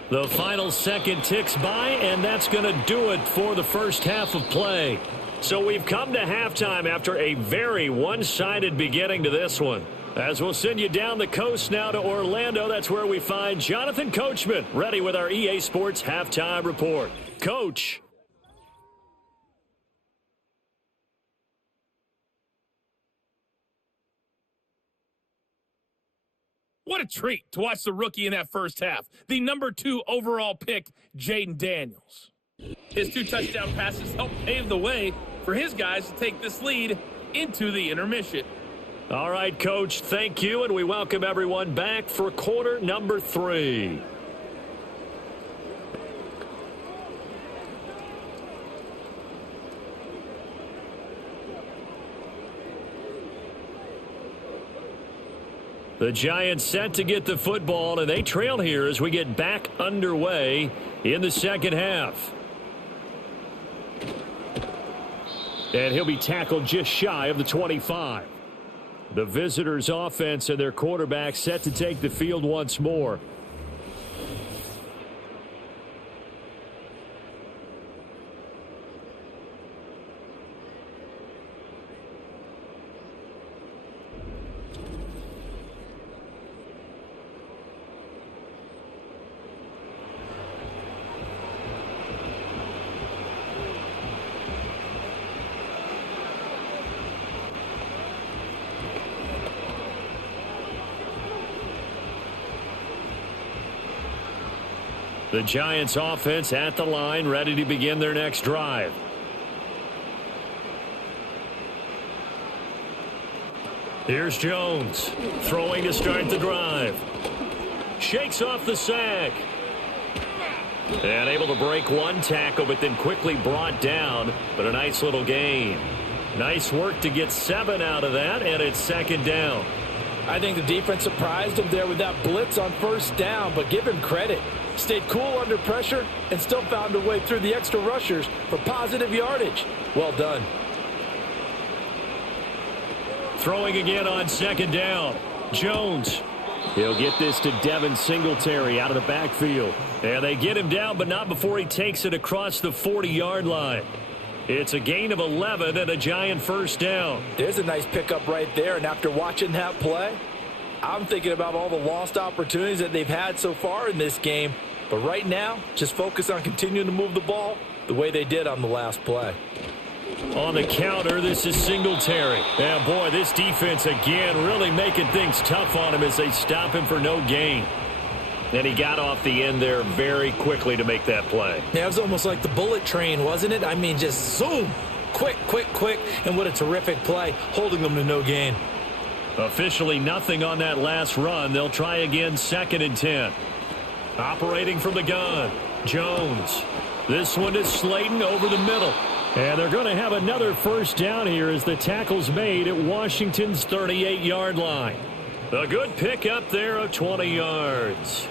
The final second ticks by, and that's going to do it for the first half of play. So we've come to halftime after a very one-sided beginning to this one. As we'll send you down the coast now to Orlando, that's where we find Jonathan Coachman ready with our EA Sports Halftime Report. Coach. What a treat to watch the rookie in that first half. The number 2 overall pick, Jaden Daniels. His 2 touchdown passes helped pave the way for his guys to take this lead into the intermission. All right, Coach, thank you, and we welcome everyone back for quarter number 3. The Giants set to get the football, and they trail here as we get back underway in the second half. And he'll be tackled just shy of the 25. The visitors' offense and their quarterback set to take the field once more. The Giants offense at the line, ready to begin their next drive. Here's Jones, throwing to start the drive. Shakes off the sack. And able to break one tackle, but then quickly brought down. But a nice little gain. Nice work to get 7 out of that, and it's second down. I think the defense surprised him there with that blitz on first down, but give him credit. Stayed cool under pressure and still found a way through the extra rushers for positive yardage. Well done. Throwing again on second down. Jones. He'll get this to Devin Singletary out of the backfield. And they get him down, but not before he takes it across the 40-yard line. It's a gain of 11 and a Giant first down. There's a nice pickup right there, and after watching that play, I'm thinking about all the lost opportunities that they've had so far in this game. But right now, just focus on continuing to move the ball the way they did on the last play. On the counter, this is Singletary. And boy, this defense again really making things tough on him as they stop him for no gain. And he got off the end there very quickly to make that play. Yeah, it was almost like the bullet train, wasn't it? I mean, just zoom. Quick, quick, quick. And what a terrific play, holding them to no gain. Officially nothing on that last run. They'll try again, 2nd and 10. Operating from the gun, Jones. This one is Slayton over the middle. And they're going to have another first down here as the tackle's made at Washington's 38-yard line. A good pickup there of 20 yards.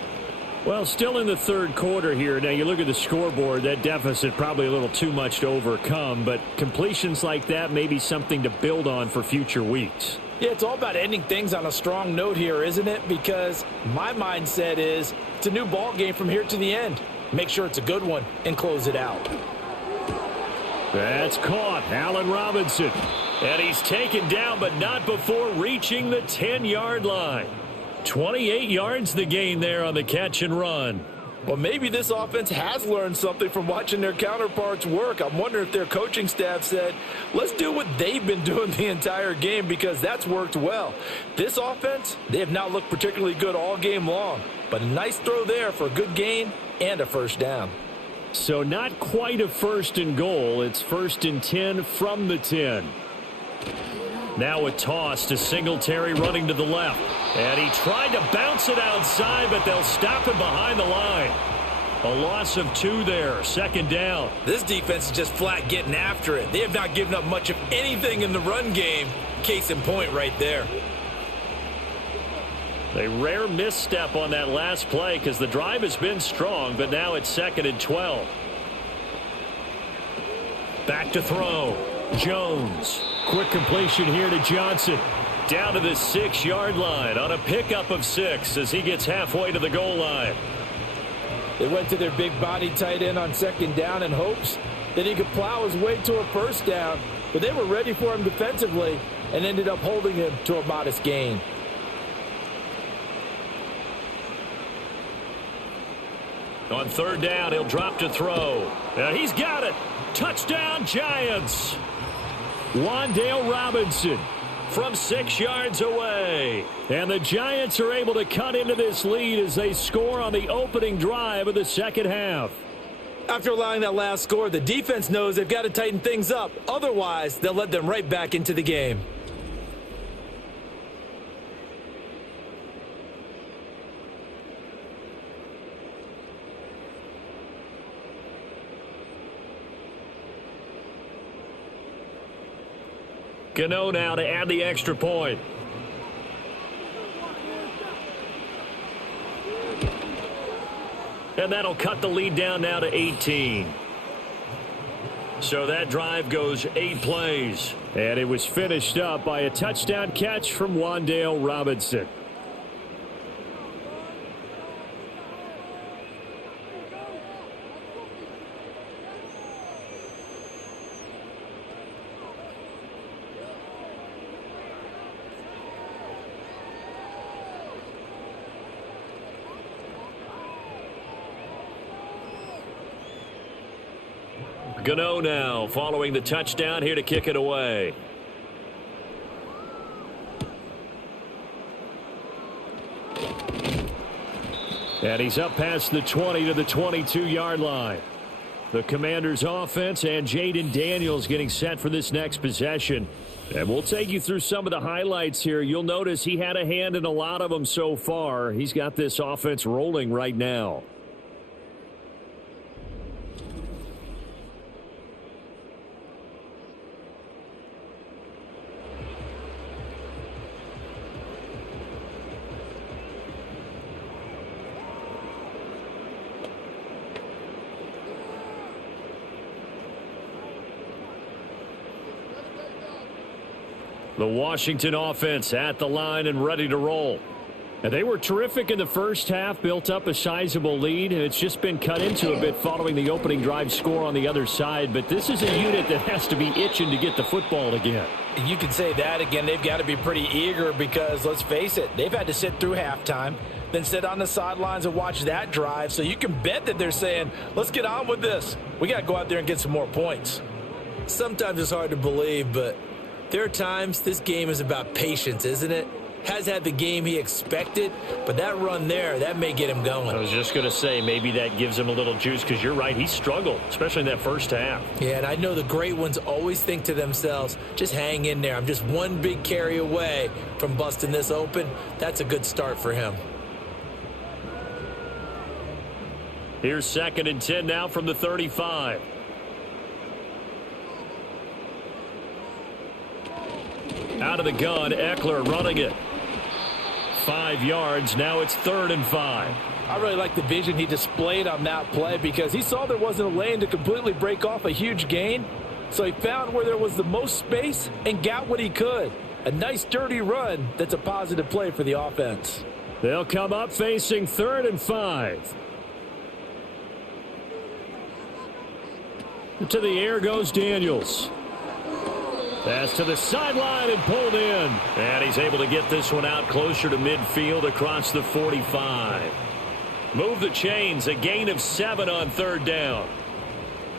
Well, still in the third quarter here. Now, you look at the scoreboard, that deficit probably a little too much to overcome, but completions like that may be something to build on for future weeks. Yeah, it's all about ending things on a strong note here, isn't it? Because my mindset is it's a new ball game from here to the end. Make sure it's a good one and close it out. That's caught. Allen Robinson. And he's taken down, but not before reaching the 10-yard line. 28 yards the gain there on the catch and run. Well, maybe this offense has learned something from watching their counterparts work. I'm wondering if their coaching staff said, let's do what they've been doing the entire game, because that's worked well. This offense, they have not looked particularly good all game long, but a nice throw there for a good gain and a first down. So not quite a first and goal. It's 1st and 10 from the 10. Now a toss to Singletary running to the left. And he tried to bounce it outside, but they'll stop him behind the line. A loss of 2 there, 2nd down. This defense is just flat getting after it. They have not given up much of anything in the run game. Case in point right there. A rare misstep on that last play because the drive has been strong, but now it's 2nd and 12. Back to throw. Jones. Quick completion here to Johnson. Down to the 6-yard line on a pickup of 6 as he gets halfway to the goal line. They went to their big body tight end on 2nd down in hopes that he could plow his way to a first down, but they were ready for him defensively and ended up holding him to a modest gain. On 3rd down, he'll drop to throw. He's got it. Touchdown, Giants. Wan'Dale Robinson from 6 yards away. And the Giants are able to cut into this lead as they score on the opening drive of the second half. After allowing that last score, the defense knows they've got to tighten things up. Otherwise, they'll let them right back into the game. Gano now to add the extra point. And that'll cut the lead down now to 18. So that drive goes 8 plays. And it was finished up by a touchdown catch from Wan'Dale Robinson. Gano now following the touchdown here to kick it away. And he's up past the 20 to the 22-yard line. The Commanders offense and Jaden Daniels getting set for this next possession. And we'll take you through some of the highlights here. You'll notice he had a hand in a lot of them so far. He's got this offense rolling right now. The Washington offense at the line and ready to roll. And they were terrific in the first half, built up a sizable lead, and it's just been cut into a bit following the opening drive score on the other side. But this is a unit that has to be itching to get the football again. You can say that again. They've got to be pretty eager because, let's face it, they've had to sit through halftime, then sit on the sidelines and watch that drive. So you can bet that they're saying, let's get on with this. We got to go out there and get some more points. Sometimes it's hard to believe, but there are times this game is about patience, isn't it? Has had the game he expected, but that run there, that may get him going. I was just going to say, maybe that gives him a little juice because you're right, he struggled, especially in that first half. Yeah, and I know the great ones always think to themselves, just hang in there. I'm just one big carry away from busting this open. That's a good start for him. Here's 2nd and 10 now from the 35. Out of the gun, Eckler running it. 5 yards, now it's 3rd and 5. I really like the vision he displayed on that play because he saw there wasn't a lane to completely break off a huge gain. So he found where there was the most space and got what he could. A nice dirty run that's a positive play for the offense. They'll come up facing 3rd and 5. To the air goes Daniels. Pass to the sideline and pulled in. And he's able to get this one out closer to midfield across the 45. Move the chains, a gain of 7 on 3rd down.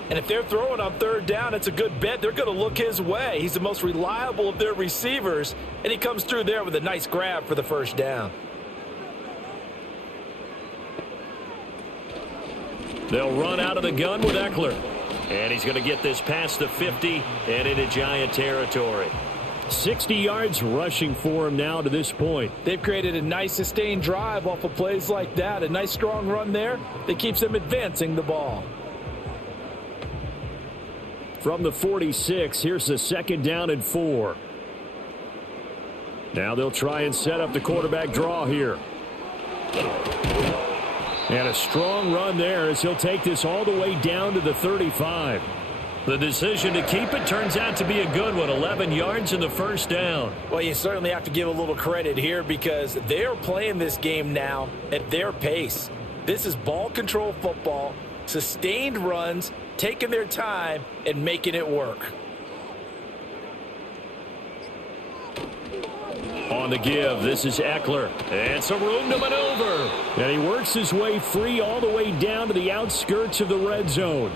And if they're throwing on 3rd down, it's a good bet. They're going to look his way. He's the most reliable of their receivers, and he comes through there with a nice grab for the 1st down. They'll run out of the gun with Eckler. And he's going to get this past the 50 and into Giant territory. 60 yards rushing for him now to this point. They've created a nice sustained drive off of plays like that. A nice strong run there that keeps them advancing the ball. From the 46, here's the 2nd down and 4. Now they'll try and set up the quarterback draw here. And a strong run there as he'll take this all the way down to the 35. The decision to keep it turns out to be a good one. 11 yards in the 1st down. Well, you certainly have to give a little credit here because they are playing this game now at their pace. This is ball control football, sustained runs, taking their time and making it work. On the give, this is Eckler. And some room to maneuver. And he works his way free all the way down to the outskirts of the red zone.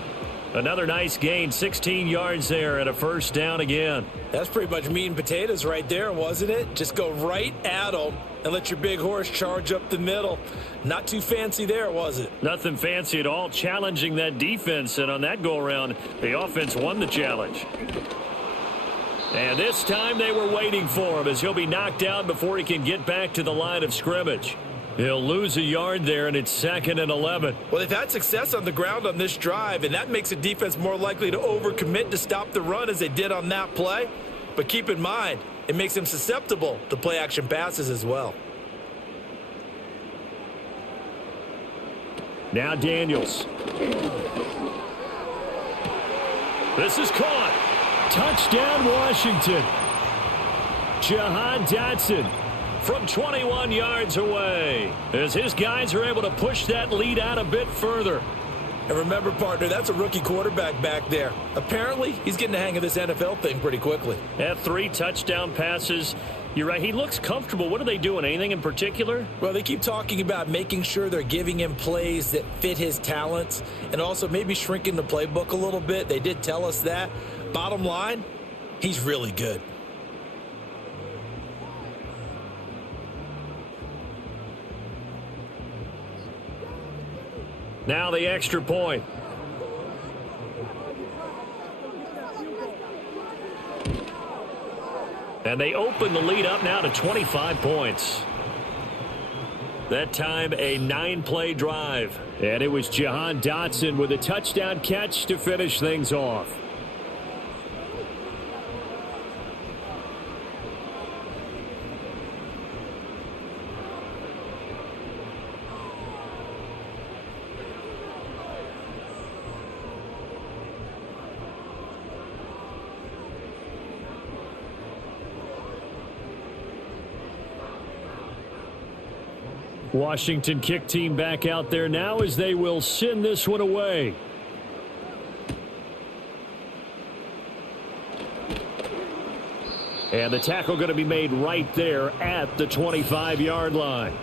Another nice gain, 16 yards there and a 1st down again. That's pretty much meat and potatoes right there, wasn't it? Just go right at them and let your big horse charge up the middle. Not too fancy there, was it? Nothing fancy at all, challenging that defense. And on that go-around, the offense won the challenge. And this time they were waiting for him as he'll be knocked down before he can get back to the line of scrimmage. He'll lose a yard there, and it's 2nd and 11. Well, they've had success on the ground on this drive, and that makes a defense more likely to overcommit to stop the run as they did on that play. But keep in mind, it makes them susceptible to play-action passes as well. Now Daniels. This is caught. Touchdown, Washington. Jahan Dotson from 21 yards away, as his guys are able to push that lead out a bit further. And remember, partner, that's a rookie quarterback back there. Apparently, he's getting the hang of this NFL thing pretty quickly. At 3 touchdown passes. You're right. He looks comfortable. What are they doing? Anything in particular? Well, they keep talking about making sure they're giving him plays that fit his talents and also maybe shrinking the playbook a little bit. They did tell us that. Bottom line, he's really good. Now the extra point. And they open the lead up now to 25 points. That time a 9-play drive. And it was Jahan Dotson with a touchdown catch to finish things off. Washington kick team back out there now as they will send this one away. And the tackle going to be made right there at the 25-yard line.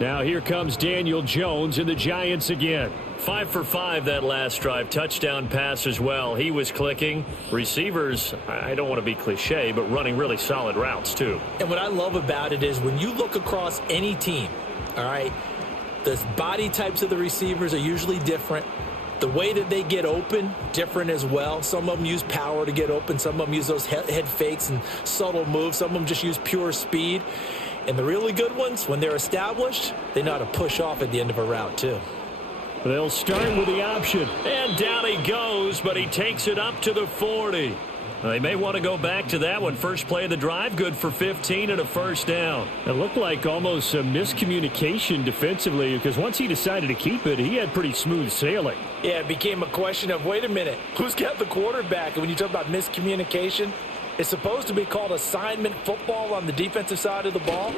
Now here comes Daniel Jones and the Giants again. 5 for 5 that last drive. Touchdown pass as well. He was clicking. Receivers, I don't want to be cliche, but running really solid routes too. And what I love about it is when you look across any team, all right, the body types of the receivers are usually different. The way that they get open, different as well. Some of them use power to get open. Some of them use those head fakes and subtle moves. Some of them just use pure speed. And the really good ones, when they're established, they know how to push off at the end of a route too. They'll start with the option. And down he goes, but he takes it up to the 40. They may want to go back to that one. First play of the drive, good for 15 and a first down. It looked like almost some miscommunication defensively because once he decided to keep it, he had pretty smooth sailing. Yeah, it became a question of, wait a minute, who's got the quarterback? And when you talk about miscommunication, it's supposed to be called assignment football on the defensive side of the ball,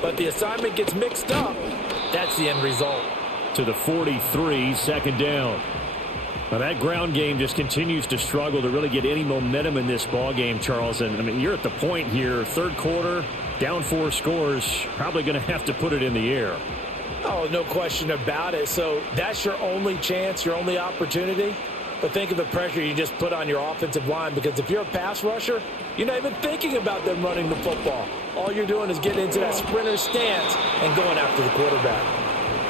but the assignment gets mixed up. That's the end result. To the 43, second down. Now that ground game just continues to struggle to really get any momentum in this ball game, Charles. And I mean, you're at the point here, third quarter, down 4 scores, probably going to have to put it in the air. Oh, no question about it. So that's your only chance, your only opportunity. But think of the pressure you just put on your offensive line, because if you're a pass rusher, you're not even thinking about them running the football. All you're doing is getting into that sprinter stance and going after the quarterback.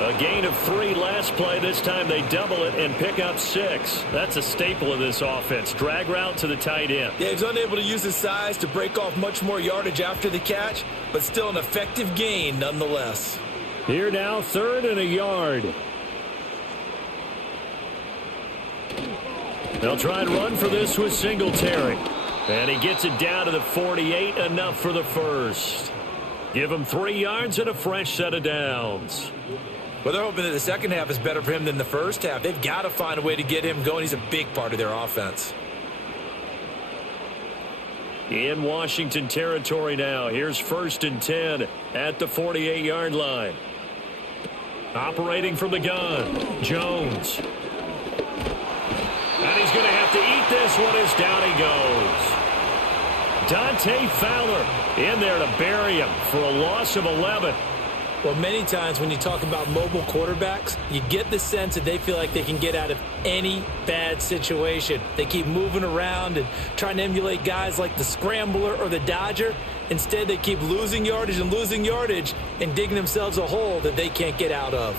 A gain of 3 last play. This time they double it and pick up 6. That's a staple of this offense. Drag route to the tight end. Yeah, he's unable to use his size to break off much more yardage after the catch, but still an effective gain nonetheless. Here now, 3rd and a yard. They'll try and run for this with Singletary. And he gets it down to the 48, enough for the first. Give him 3 yards and a fresh set of downs. Well, they're hoping that the second half is better for him than the first half. They've got to find a way to get him going. He's a big part of their offense. In Washington territory now. Here's 1st and 10 at the 48-yard line. Operating from the gun, Jones. And he's going to have to eat this one as down he goes. Dante Fowler in there to bury him for a loss of 11. Well, many times when you talk about mobile quarterbacks, you get the sense that they feel like they can get out of any bad situation. They keep moving around and trying to emulate guys like the Scrambler or the Dodger. Instead, they keep losing yardage and digging themselves a hole that they can't get out of.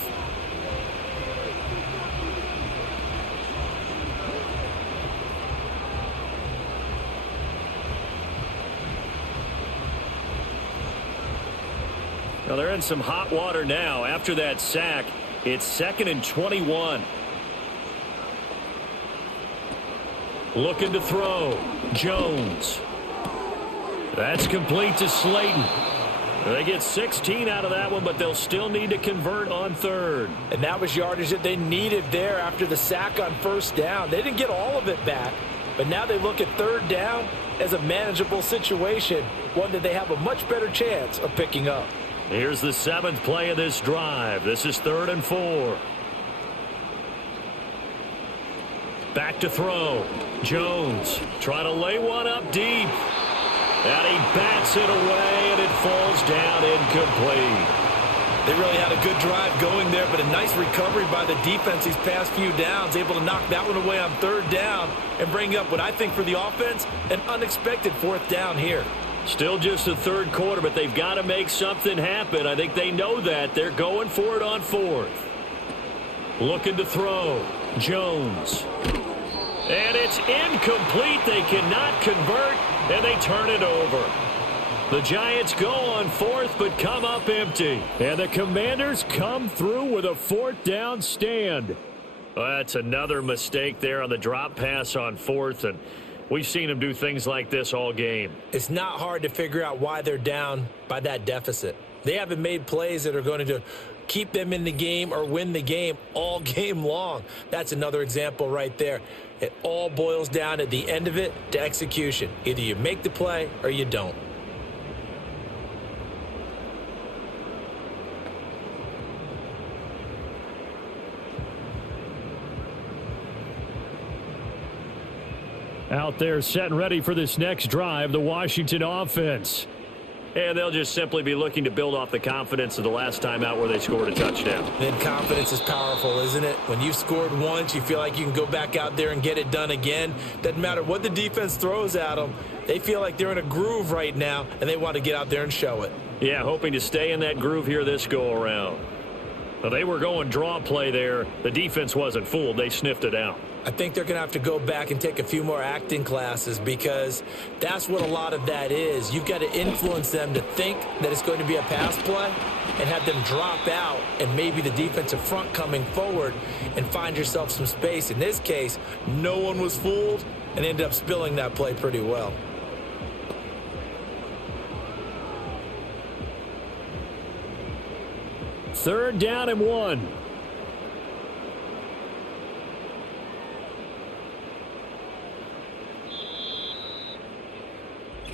Well, they're in some hot water now. After that sack, it's 2nd and 21. Looking to throw. Jones. That's complete to Slayton. They get 16 out of that one, but they'll still need to convert on 3rd. And that was yardage that they needed there after the sack on 1st down. They didn't get all of it back, But now they look at third down as a manageable situation, one that they have a much better chance of picking up. Here's the 7th play of this drive. This is 3rd and 4. Back to throw. Jones trying to lay one up deep. And he bats it away, and it falls down incomplete. They really had a good drive going there, but a nice recovery by the defense these past few downs, able to knock that one away on 3rd down and bring up what I think for the offense, an unexpected 4th down here. Still just the 3rd quarter, but they've got to make something happen. I think they know that. They're going for it on 4th. Looking to throw. Jones. And it's incomplete. They cannot convert, and they turn it over. The Giants go on 4th, but come up empty. And the Commanders come through with a 4th down stand. Well, that's another mistake there on the drop pass on 4th, and we've seen them do things like this all game. It's not hard to figure out why they're down by that deficit. They haven't made plays that are going to keep them in the game or win the game all game long. That's another example right there. It all boils down at the end of it to execution. Either you make the play or you don't. Out there set and ready for this next drive, the Washington offense. And they'll just simply be looking to build off the confidence of the last time out where they scored a touchdown. And confidence is powerful, isn't it? When you've scored once, you feel like you can go back out there and get it done again. Doesn't matter what the defense throws at them. They feel like they're in a groove right now, and they want to get out there and show it. Yeah, hoping to stay in that groove here this go-around. Well, they were going draw play there. The defense wasn't fooled. They sniffed it out. I think they're going to have to go back and take a few more acting classes because that's what a lot of that is. You've got to influence them to think that it's going to be a pass play and have them drop out and maybe the defensive front coming forward and find yourself some space. In this case, no one was fooled and ended up spilling that play pretty well. Third down and 1.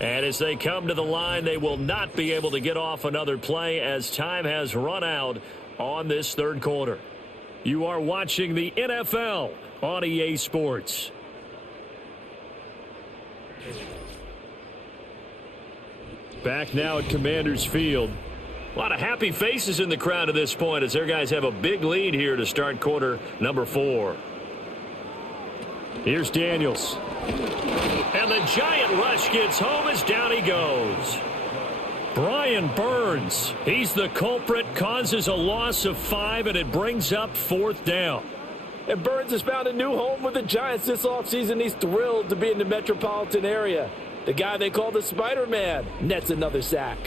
And as they come to the line, they will not be able to get off another play as time has run out on this 3rd quarter. You are watching the NFL on EA Sports. Back now at Commanders Field. A lot of happy faces in the crowd at this point as their guys have a big lead here to start quarter number 4. Here's Daniels. And the giant rush gets home as down he goes. Brian Burns, he's the culprit, causes a loss of 5, and it brings up 4th down. And Burns has found a new home with the Giants this offseason. He's thrilled to be in the metropolitan area. The guy they call the Spider-Man nets another sack.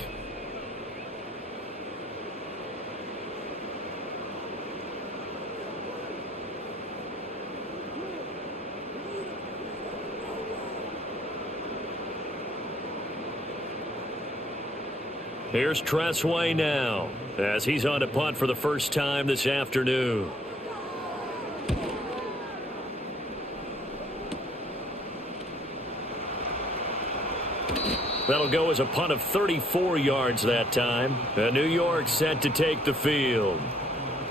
Here's Tressway now as he's on to punt for the first time this afternoon. That'll go as a punt of 34 yards that time. New York set to take the field.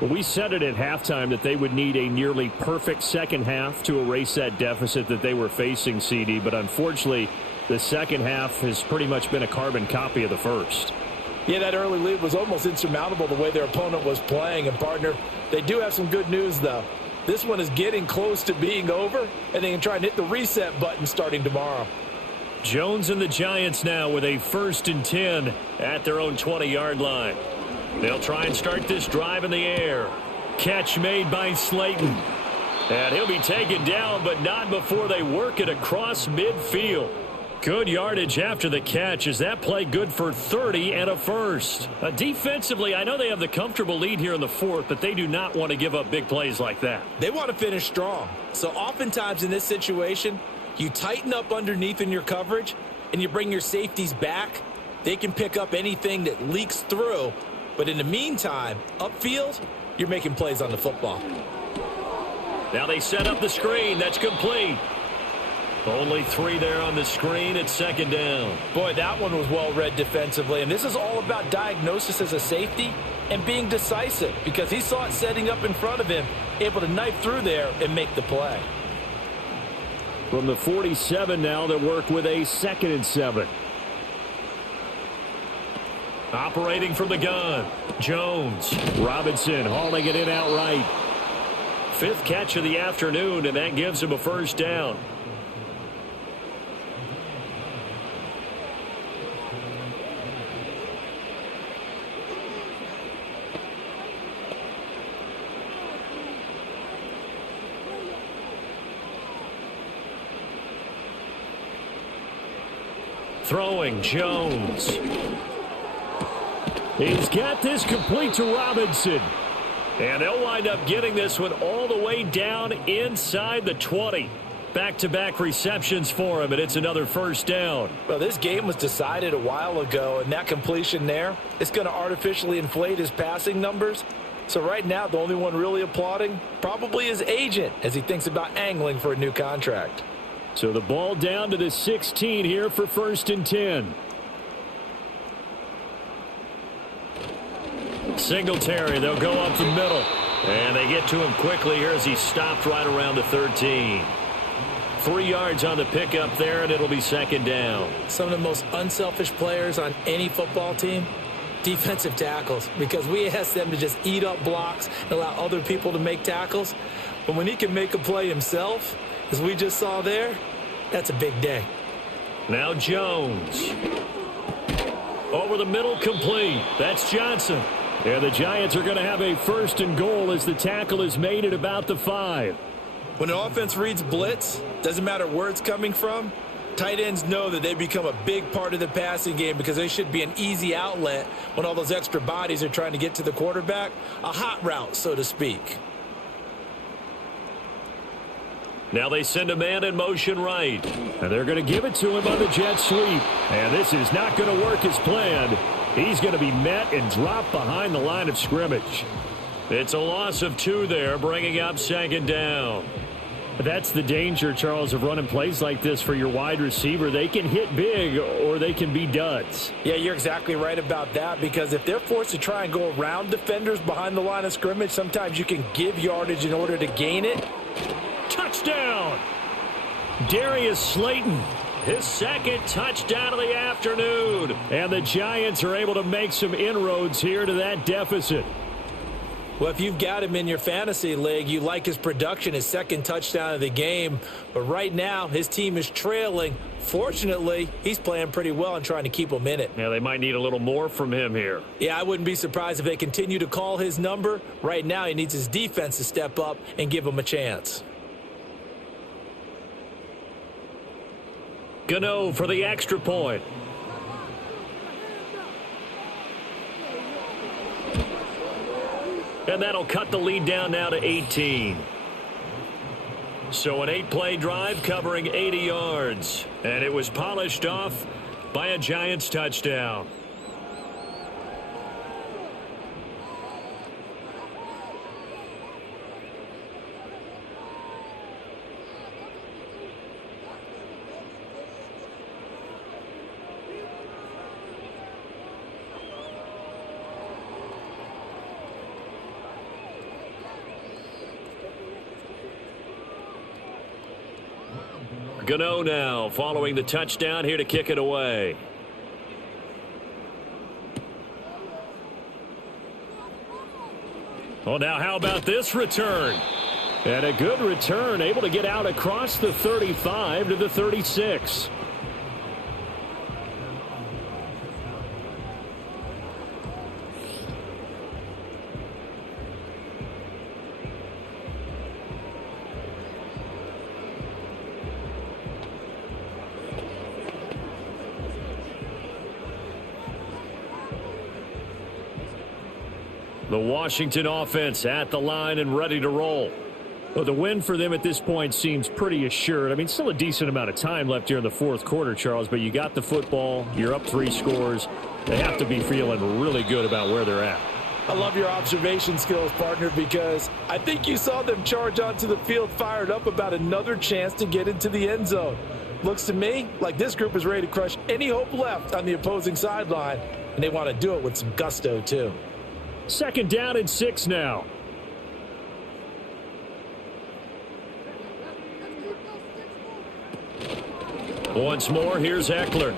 Well, we said it at halftime that they would need a nearly perfect second half to erase that deficit that they were facing, CD, but unfortunately the second half has pretty much been a carbon copy of the first. Yeah, that early lead was almost insurmountable the way their opponent was playing. And, partner, they do have some good news, though. This one is getting close to being over, and they can try and hit the reset button starting tomorrow. Jones and the Giants now with a 1st and 10 at their own 20-yard line. They'll try and start this drive in the air. Catch made by Slayton. And he'll be taken down, but not before they work it across midfield. Good yardage after the catch. Is that play good for 30 and a first? Defensively, I know they have the comfortable lead here in the 4th, but they do not want to give up big plays like that. They want to finish strong. So oftentimes in this situation, you tighten up underneath in your coverage and you bring your safeties back. They can pick up anything that leaks through. But in the meantime, upfield, you're making plays on the football. Now they set up the screen. That's complete. Only 3 there on the screen at second down. Boy, that one was well read defensively. And this is all about diagnosis as a safety and being decisive because he saw it setting up in front of him, able to knife through there and make the play. From the 47 now, they'll work with a 2nd and 7. Operating from the gun, Jones. Robinson hauling it in outright. 5th catch of the afternoon, and that gives him a first down. Throwing, Jones. He's got this complete to Robinson. And they'll wind up getting this one all the way down inside the 20. Back-to-back receptions for him, and it's another first down. Well, this game was decided a while ago, and that completion there, it's going to artificially inflate his passing numbers. So right now, the only one really applauding probably his agent as he thinks about angling for a new contract. So the ball down to the 16 here for 1st and 10. Singletary, they'll go up the middle. And they get to him quickly here as he stopped right around the 13. 3 yards on the pickup there, and it'll be 2nd down. Some of the most unselfish players on any football team, defensive tackles, because we ask them to just eat up blocks and allow other people to make tackles. But when he can make a play himself, as we just saw there, that's a big day. Now Jones. Over the middle, complete. That's Johnson. And the Giants are going to have a 1st and goal as the tackle is made at about the 5. When an offense reads blitz, doesn't matter where it's coming from, tight ends know that they become a big part of the passing game because they should be an easy outlet when all those extra bodies are trying to get to the quarterback. A hot route, so to speak. Now they send a man in motion right. And they're going to give it to him on the jet sweep. And this is not going to work as planned. He's going to be met and dropped behind the line of scrimmage. It's a loss of 2 there, bringing up 2nd down. That's the danger, Charles, of running plays like this for your wide receiver. They can hit big or they can be duds. Yeah, you're exactly right about that because if they're forced to try and go around defenders behind the line of scrimmage, sometimes you can give yardage in order to gain it. Touchdown! Darius Slayton, his 2nd touchdown of the afternoon. And the Giants are able to make some inroads here to that deficit. Well, if you've got him in your fantasy league, you like his production, his 2nd touchdown of the game. But right now, his team is trailing. Fortunately, he's playing pretty well and trying to keep them in it. Yeah, they might need a little more from him here. Yeah, I wouldn't be surprised if they continue to call his number. Right now, he needs his defense to step up and give him a chance. Gano for the extra point. And that'll cut the lead down now to 18. So an 8-play drive covering 80 yards. And it was polished off by a Giants touchdown. Gano now following the touchdown here to kick it away. Oh, now how about this return? And a good return, able to get out across the 35 to the 36. The Washington offense at the line and ready to roll. Well, the win for them at this point seems pretty assured. I mean, still a decent amount of time left here in the 4th quarter, Charles, but you got the football. You're up 3 scores. They have to be feeling really good about where they're at. I love your observation skills, partner, because I think you saw them charge onto the field fired up about another chance to get into the end zone. Looks to me like this group is ready to crush any hope left on the opposing sideline, and they want to do it with some gusto, too. 2nd down and 6 now. Once more, here's Eckler.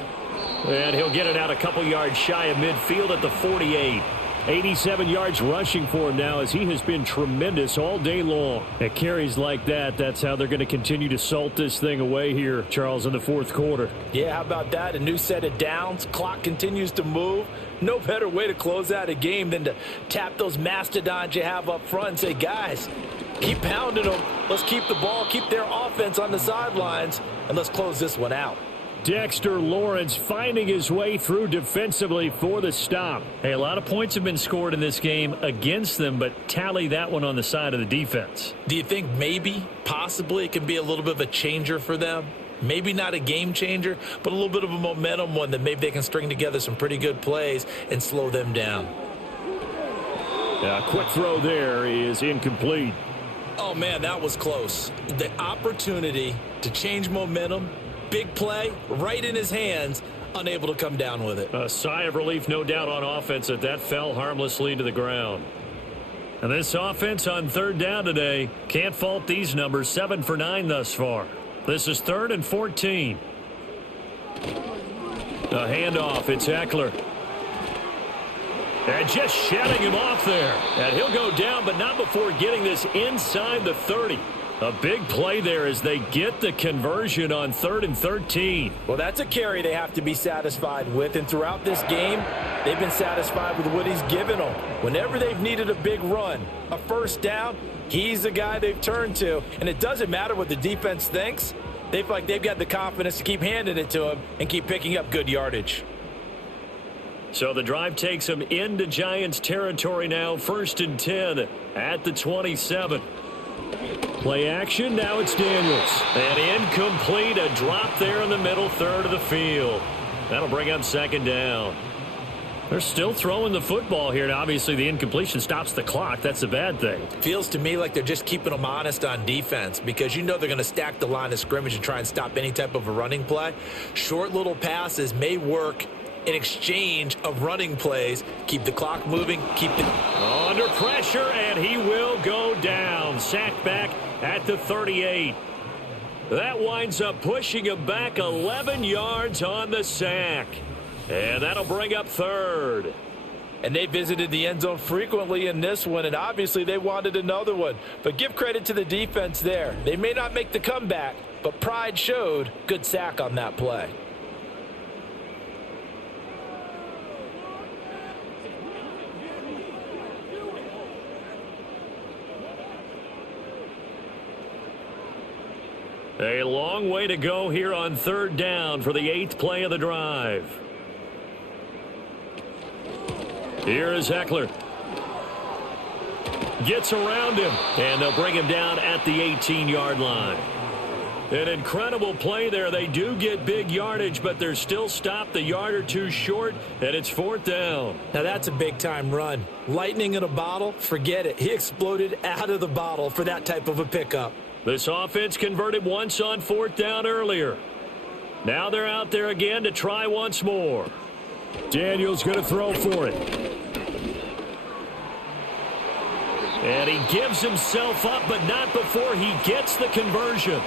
And he'll get it out a couple yards shy of midfield at the 48. 87 yards rushing for him now as he has been tremendous all day long. At carries like that, that's how they're going to continue to salt this thing away here, Charles, in the 4th quarter. Yeah, how about that? A new set of downs. Clock continues to move. No better way to close out a game than to tap those mastodons you have up front and say, guys, keep pounding them. Let's keep the ball, keep their offense on the sidelines, and let's close this one out. Dexter Lawrence finding his way through defensively for the stop. Hey, a lot of points have been scored in this game against them, but tally that one on the side of the defense. Do you think maybe, possibly, it can be a little bit of a changer for them? Maybe not a game changer, but a little bit of a momentum one that maybe they can string together some pretty good plays and slow them down. A quick throw there is incomplete. Oh, man, that was close. The opportunity to change momentum, big play, right in his hands, unable to come down with it. A sigh of relief, no doubt, on offense that fell harmlessly to the ground. And this offense on 3rd down today, can't fault these numbers, 7 for 9 thus far. This is 3rd and 14. A handoff, it's Eckler. And just shutting him off there. And he'll go down, but not before getting this inside the 30. A big play there as they get the conversion on 3rd and 13. Well, that's a carry they have to be satisfied with. And throughout this game, they've been satisfied with what he's given them. Whenever they've needed a big run, a 1st down, he's the guy they've turned to. And it doesn't matter what the defense thinks. They feel like they've got the confidence to keep handing it to him and keep picking up good yardage. So the drive takes them into Giants territory now. 1st and 10 at the 27. Play action, now it's Daniels. And incomplete, a drop there in the middle 3rd of the field. That'll bring up 2nd down. They're still throwing the football here, and obviously the incompletion stops the clock. That's a bad thing. Feels to me like they're just keeping them honest on defense because you know they're going to stack the line of scrimmage and try and stop any type of a running play. Short little passes may work in exchange of running plays. Keep the clock moving, keep the... Under pressure, and he will go down. Sacked back at the 38. That winds up pushing him back 11 yards on the sack. And that'll bring up 3rd. And they visited the end zone frequently in this one, and obviously they wanted another one. But give credit to the defense there. They may not make the comeback, but pride showed. Good sack on that play. A long way to go here on 3rd down for the 8th play of the drive. Here is Eckler. Gets around him, and they'll bring him down at the 18-yard line. An incredible play there. They do get big yardage, but they're still stopped a yard or two short, and it's 4th down. Now that's a big-time run. Lightning in a bottle, forget it. He exploded out of the bottle for that type of a pickup. This offense converted once on 4th down earlier. Now they're out there again to try once more. Daniels going to throw for it. And he gives himself up, but not before he gets the conversion.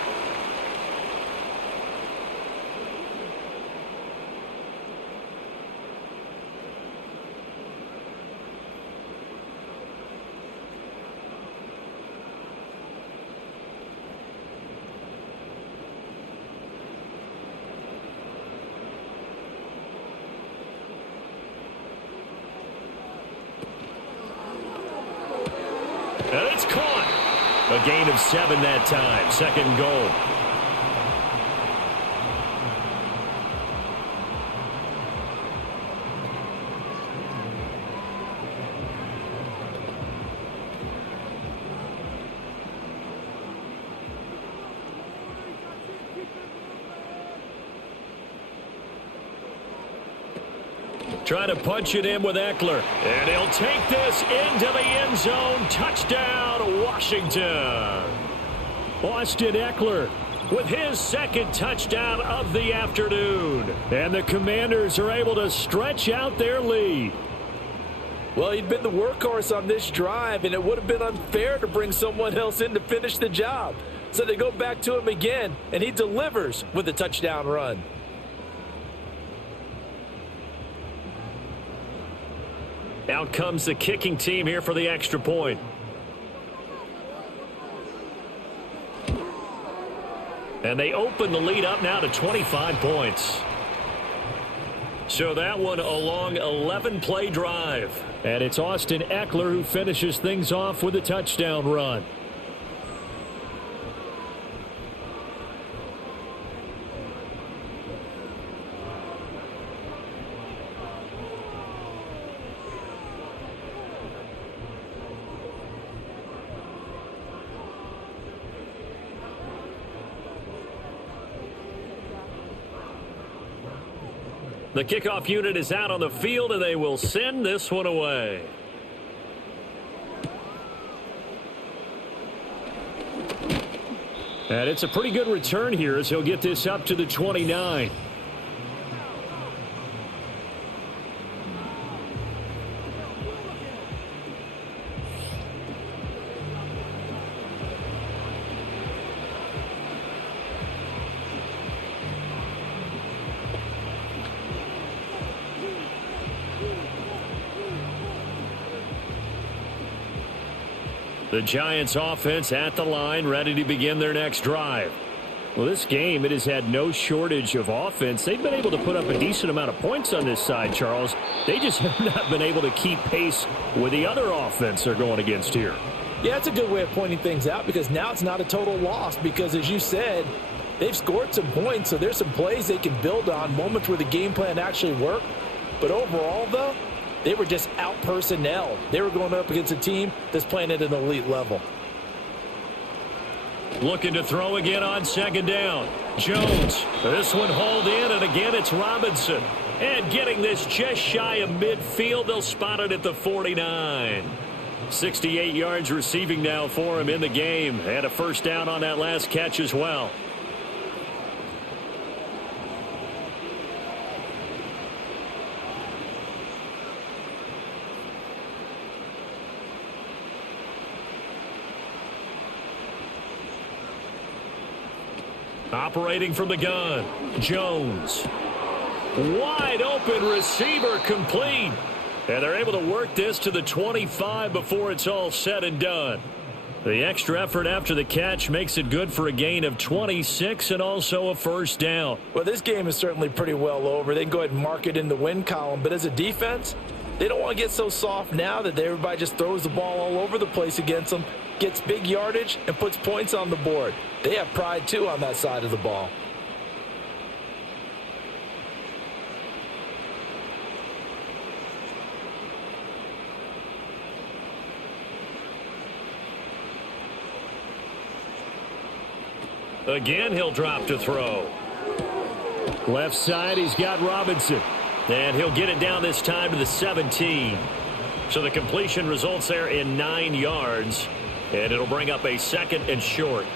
And it's caught. A gain of 7 that time. 2nd goal. Trying to punch it in with Eckler. And he'll take this into the end zone. Touchdown, Washington. Austin Eckler with his second touchdown of the afternoon. And the Commanders are able to stretch out their lead. Well, he'd been the workhorse on this drive, and it would have been unfair to bring someone else in to finish the job. So they go back to him again, and he delivers with a touchdown run. Out comes the kicking team here for the extra point. And they open the lead up now to 25 points. So that one a long 11-play drive. And it's Austin Eckler who finishes things off with a touchdown run. The kickoff unit is out on the field, and they will send this one away. And it's a pretty good return here as he'll get this up to the 29. The Giants offense at the line, ready to begin their next drive. Well, this game, it has had no shortage of offense. They've been able to put up a decent amount of points on this side, Charles. They just have not been able to keep pace with the other offense they're going against here. Yeah, it's a good way of pointing things out because now it's not a total loss because, as you said, they've scored some points, so there's some plays they can build on, moments where the game plan actually worked. But overall, though, they were just out-personnel. They were going up against a team that's playing at an elite level. Looking to throw again on second down. Jones. This one hauled in, and again it's Robinson. And getting this just shy of midfield, they'll spot it at the 49. 68 yards receiving now for him in the game. And a first down on that last catch as well. Operating from the gun, Jones. Wide open receiver complete. And they're able to work this to the 25 before it's all said and done. The extra effort after the catch makes it good for a gain of 26 and also a first down. Well, this game is certainly pretty well over. They can go ahead and mark it in the win column. But as a defense, they don't want to get so soft now that everybody just throws the ball all over the place against them, gets big yardage, and puts points on the board. They have pride, too, on that side of the ball. Again, he'll drop to throw. Left side, he's got Robinson. And he'll get it down this time to the 17. So the completion results there in 9 yards. And it'll bring up a second and short.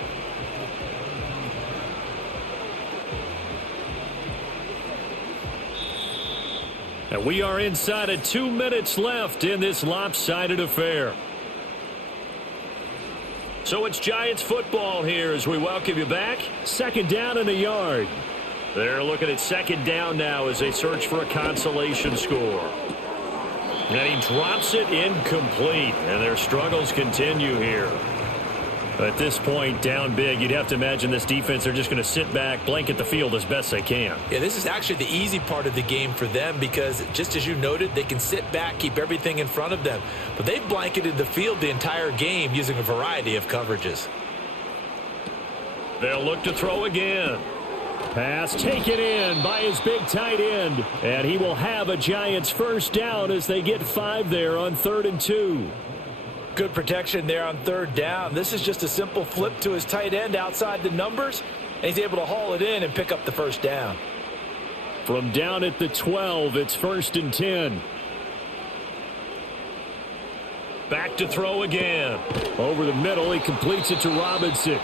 And we are inside of 2 minutes left in this lopsided affair. So it's Giants football here as we welcome you back. Second down and a yard. They're looking at second down now as they search for a consolation score. And he drops it incomplete. And their struggles continue here. At this point, down big, you'd have to imagine this defense, they're just going to sit back, blanket the field as best they can. Yeah, this is actually the easy part of the game for them because, just as you noted, they can sit back, keep everything in front of them. But they've blanketed the field the entire game using a variety of coverages. They'll look to throw again. Pass taken in by his big tight end. And he will have a Giants first down as they get 5 there on 3rd and 2. Good protection there on 3rd down. This is just a simple flip to his tight end outside the numbers, and he's able to haul it in and pick up the first down. From down at the 12, it's 1st and 10. Back to throw again. Over the middle, he completes it to Robinson.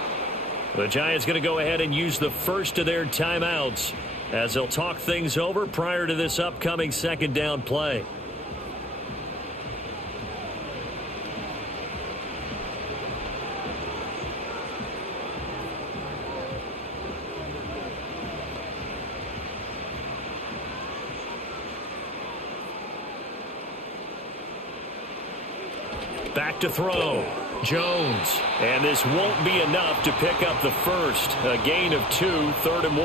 The Giants going to go ahead and use the first of their timeouts as they'll talk things over prior to this upcoming second down play. Back to throw. Jones. And this won't be enough to pick up the first. A gain of 2, 3rd and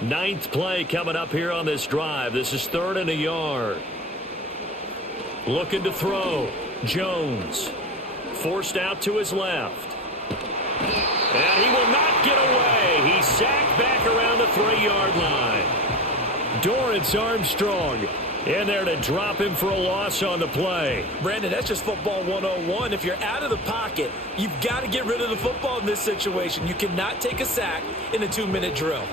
1. Ninth play coming up here on this drive. This is 3rd and a yard. Looking to throw. Jones. Forced out to his left. And he will not get away. He's sacked back around the 3-yard line. Dorrance Armstrong in there to drop him for a loss on the play. Brandon, that's just football 101. If you're out of the pocket, you've got to get rid of the football in this situation. You cannot take a sack in a 2-minute drill.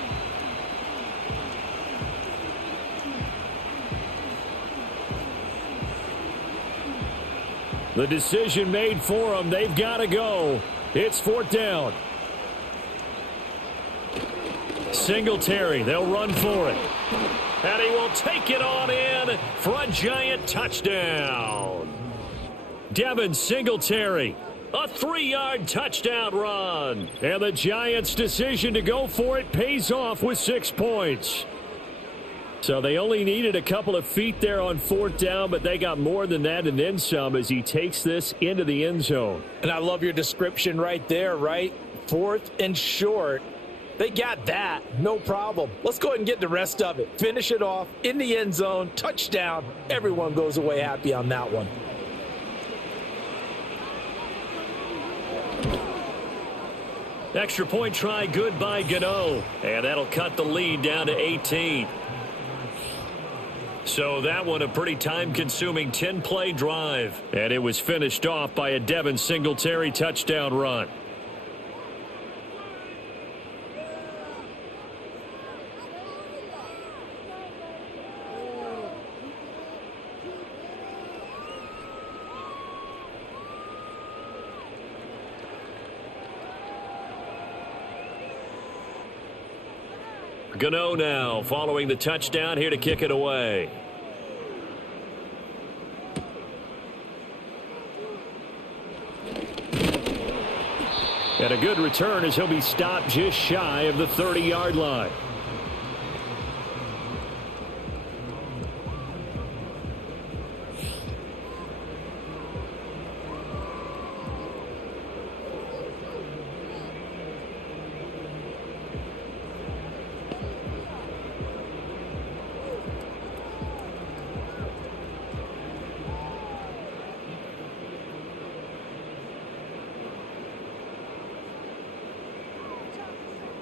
The decision made for them. They've got to go. It's 4th down. Singletary, they'll run for it. And he will take it on in for a Giant touchdown. Devin Singletary, a 3-yard touchdown run. And the Giants' decision to go for it pays off with 6 points. So they only needed a couple of feet there on 4th down, but they got more than that and then some as he takes this into the end zone. And I love your description right there, right? 4th and short. They got that. No problem. Let's go ahead and get the rest of it. Finish it off in the end zone. Touchdown. Everyone goes away happy on that one. Extra point try good by Gano. And that'll cut the lead down to 18. So that one a pretty time-consuming 10-play drive. And it was finished off by a Devin Singletary touchdown run. Gano now following the touchdown here to kick it away. And a good return as he'll be stopped just shy of the 30-yard line.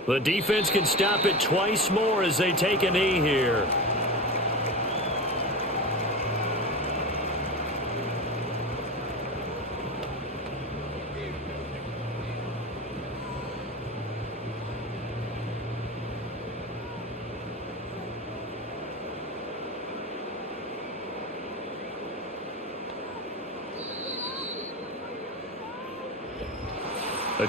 The defense can stop it twice more as they take a knee here.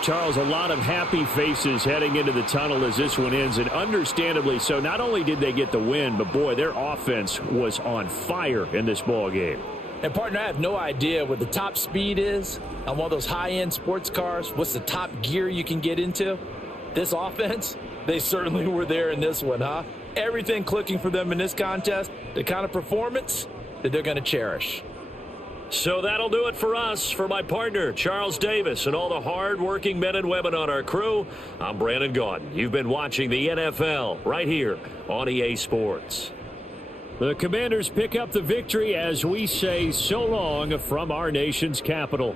Charles, a lot of happy faces heading into the tunnel as this one ends, and understandably so. Not only did they get the win, but boy, their offense was on fire in this ball game. And partner, I have no idea what the top speed is on one of those high-end sports cars. What's the top gear you can get into? This offense, they certainly were there in this one, huh? Everything clicking for them in this contest, the kind of performance that they're going to cherish. So that'll do it for us. For my partner, Charles Davis, and all the hard-working men and women on our crew, I'm Brandon Gaudin. You've been watching the NFL right here on EA Sports. The Commanders pick up the victory as we say so long from our nation's capital.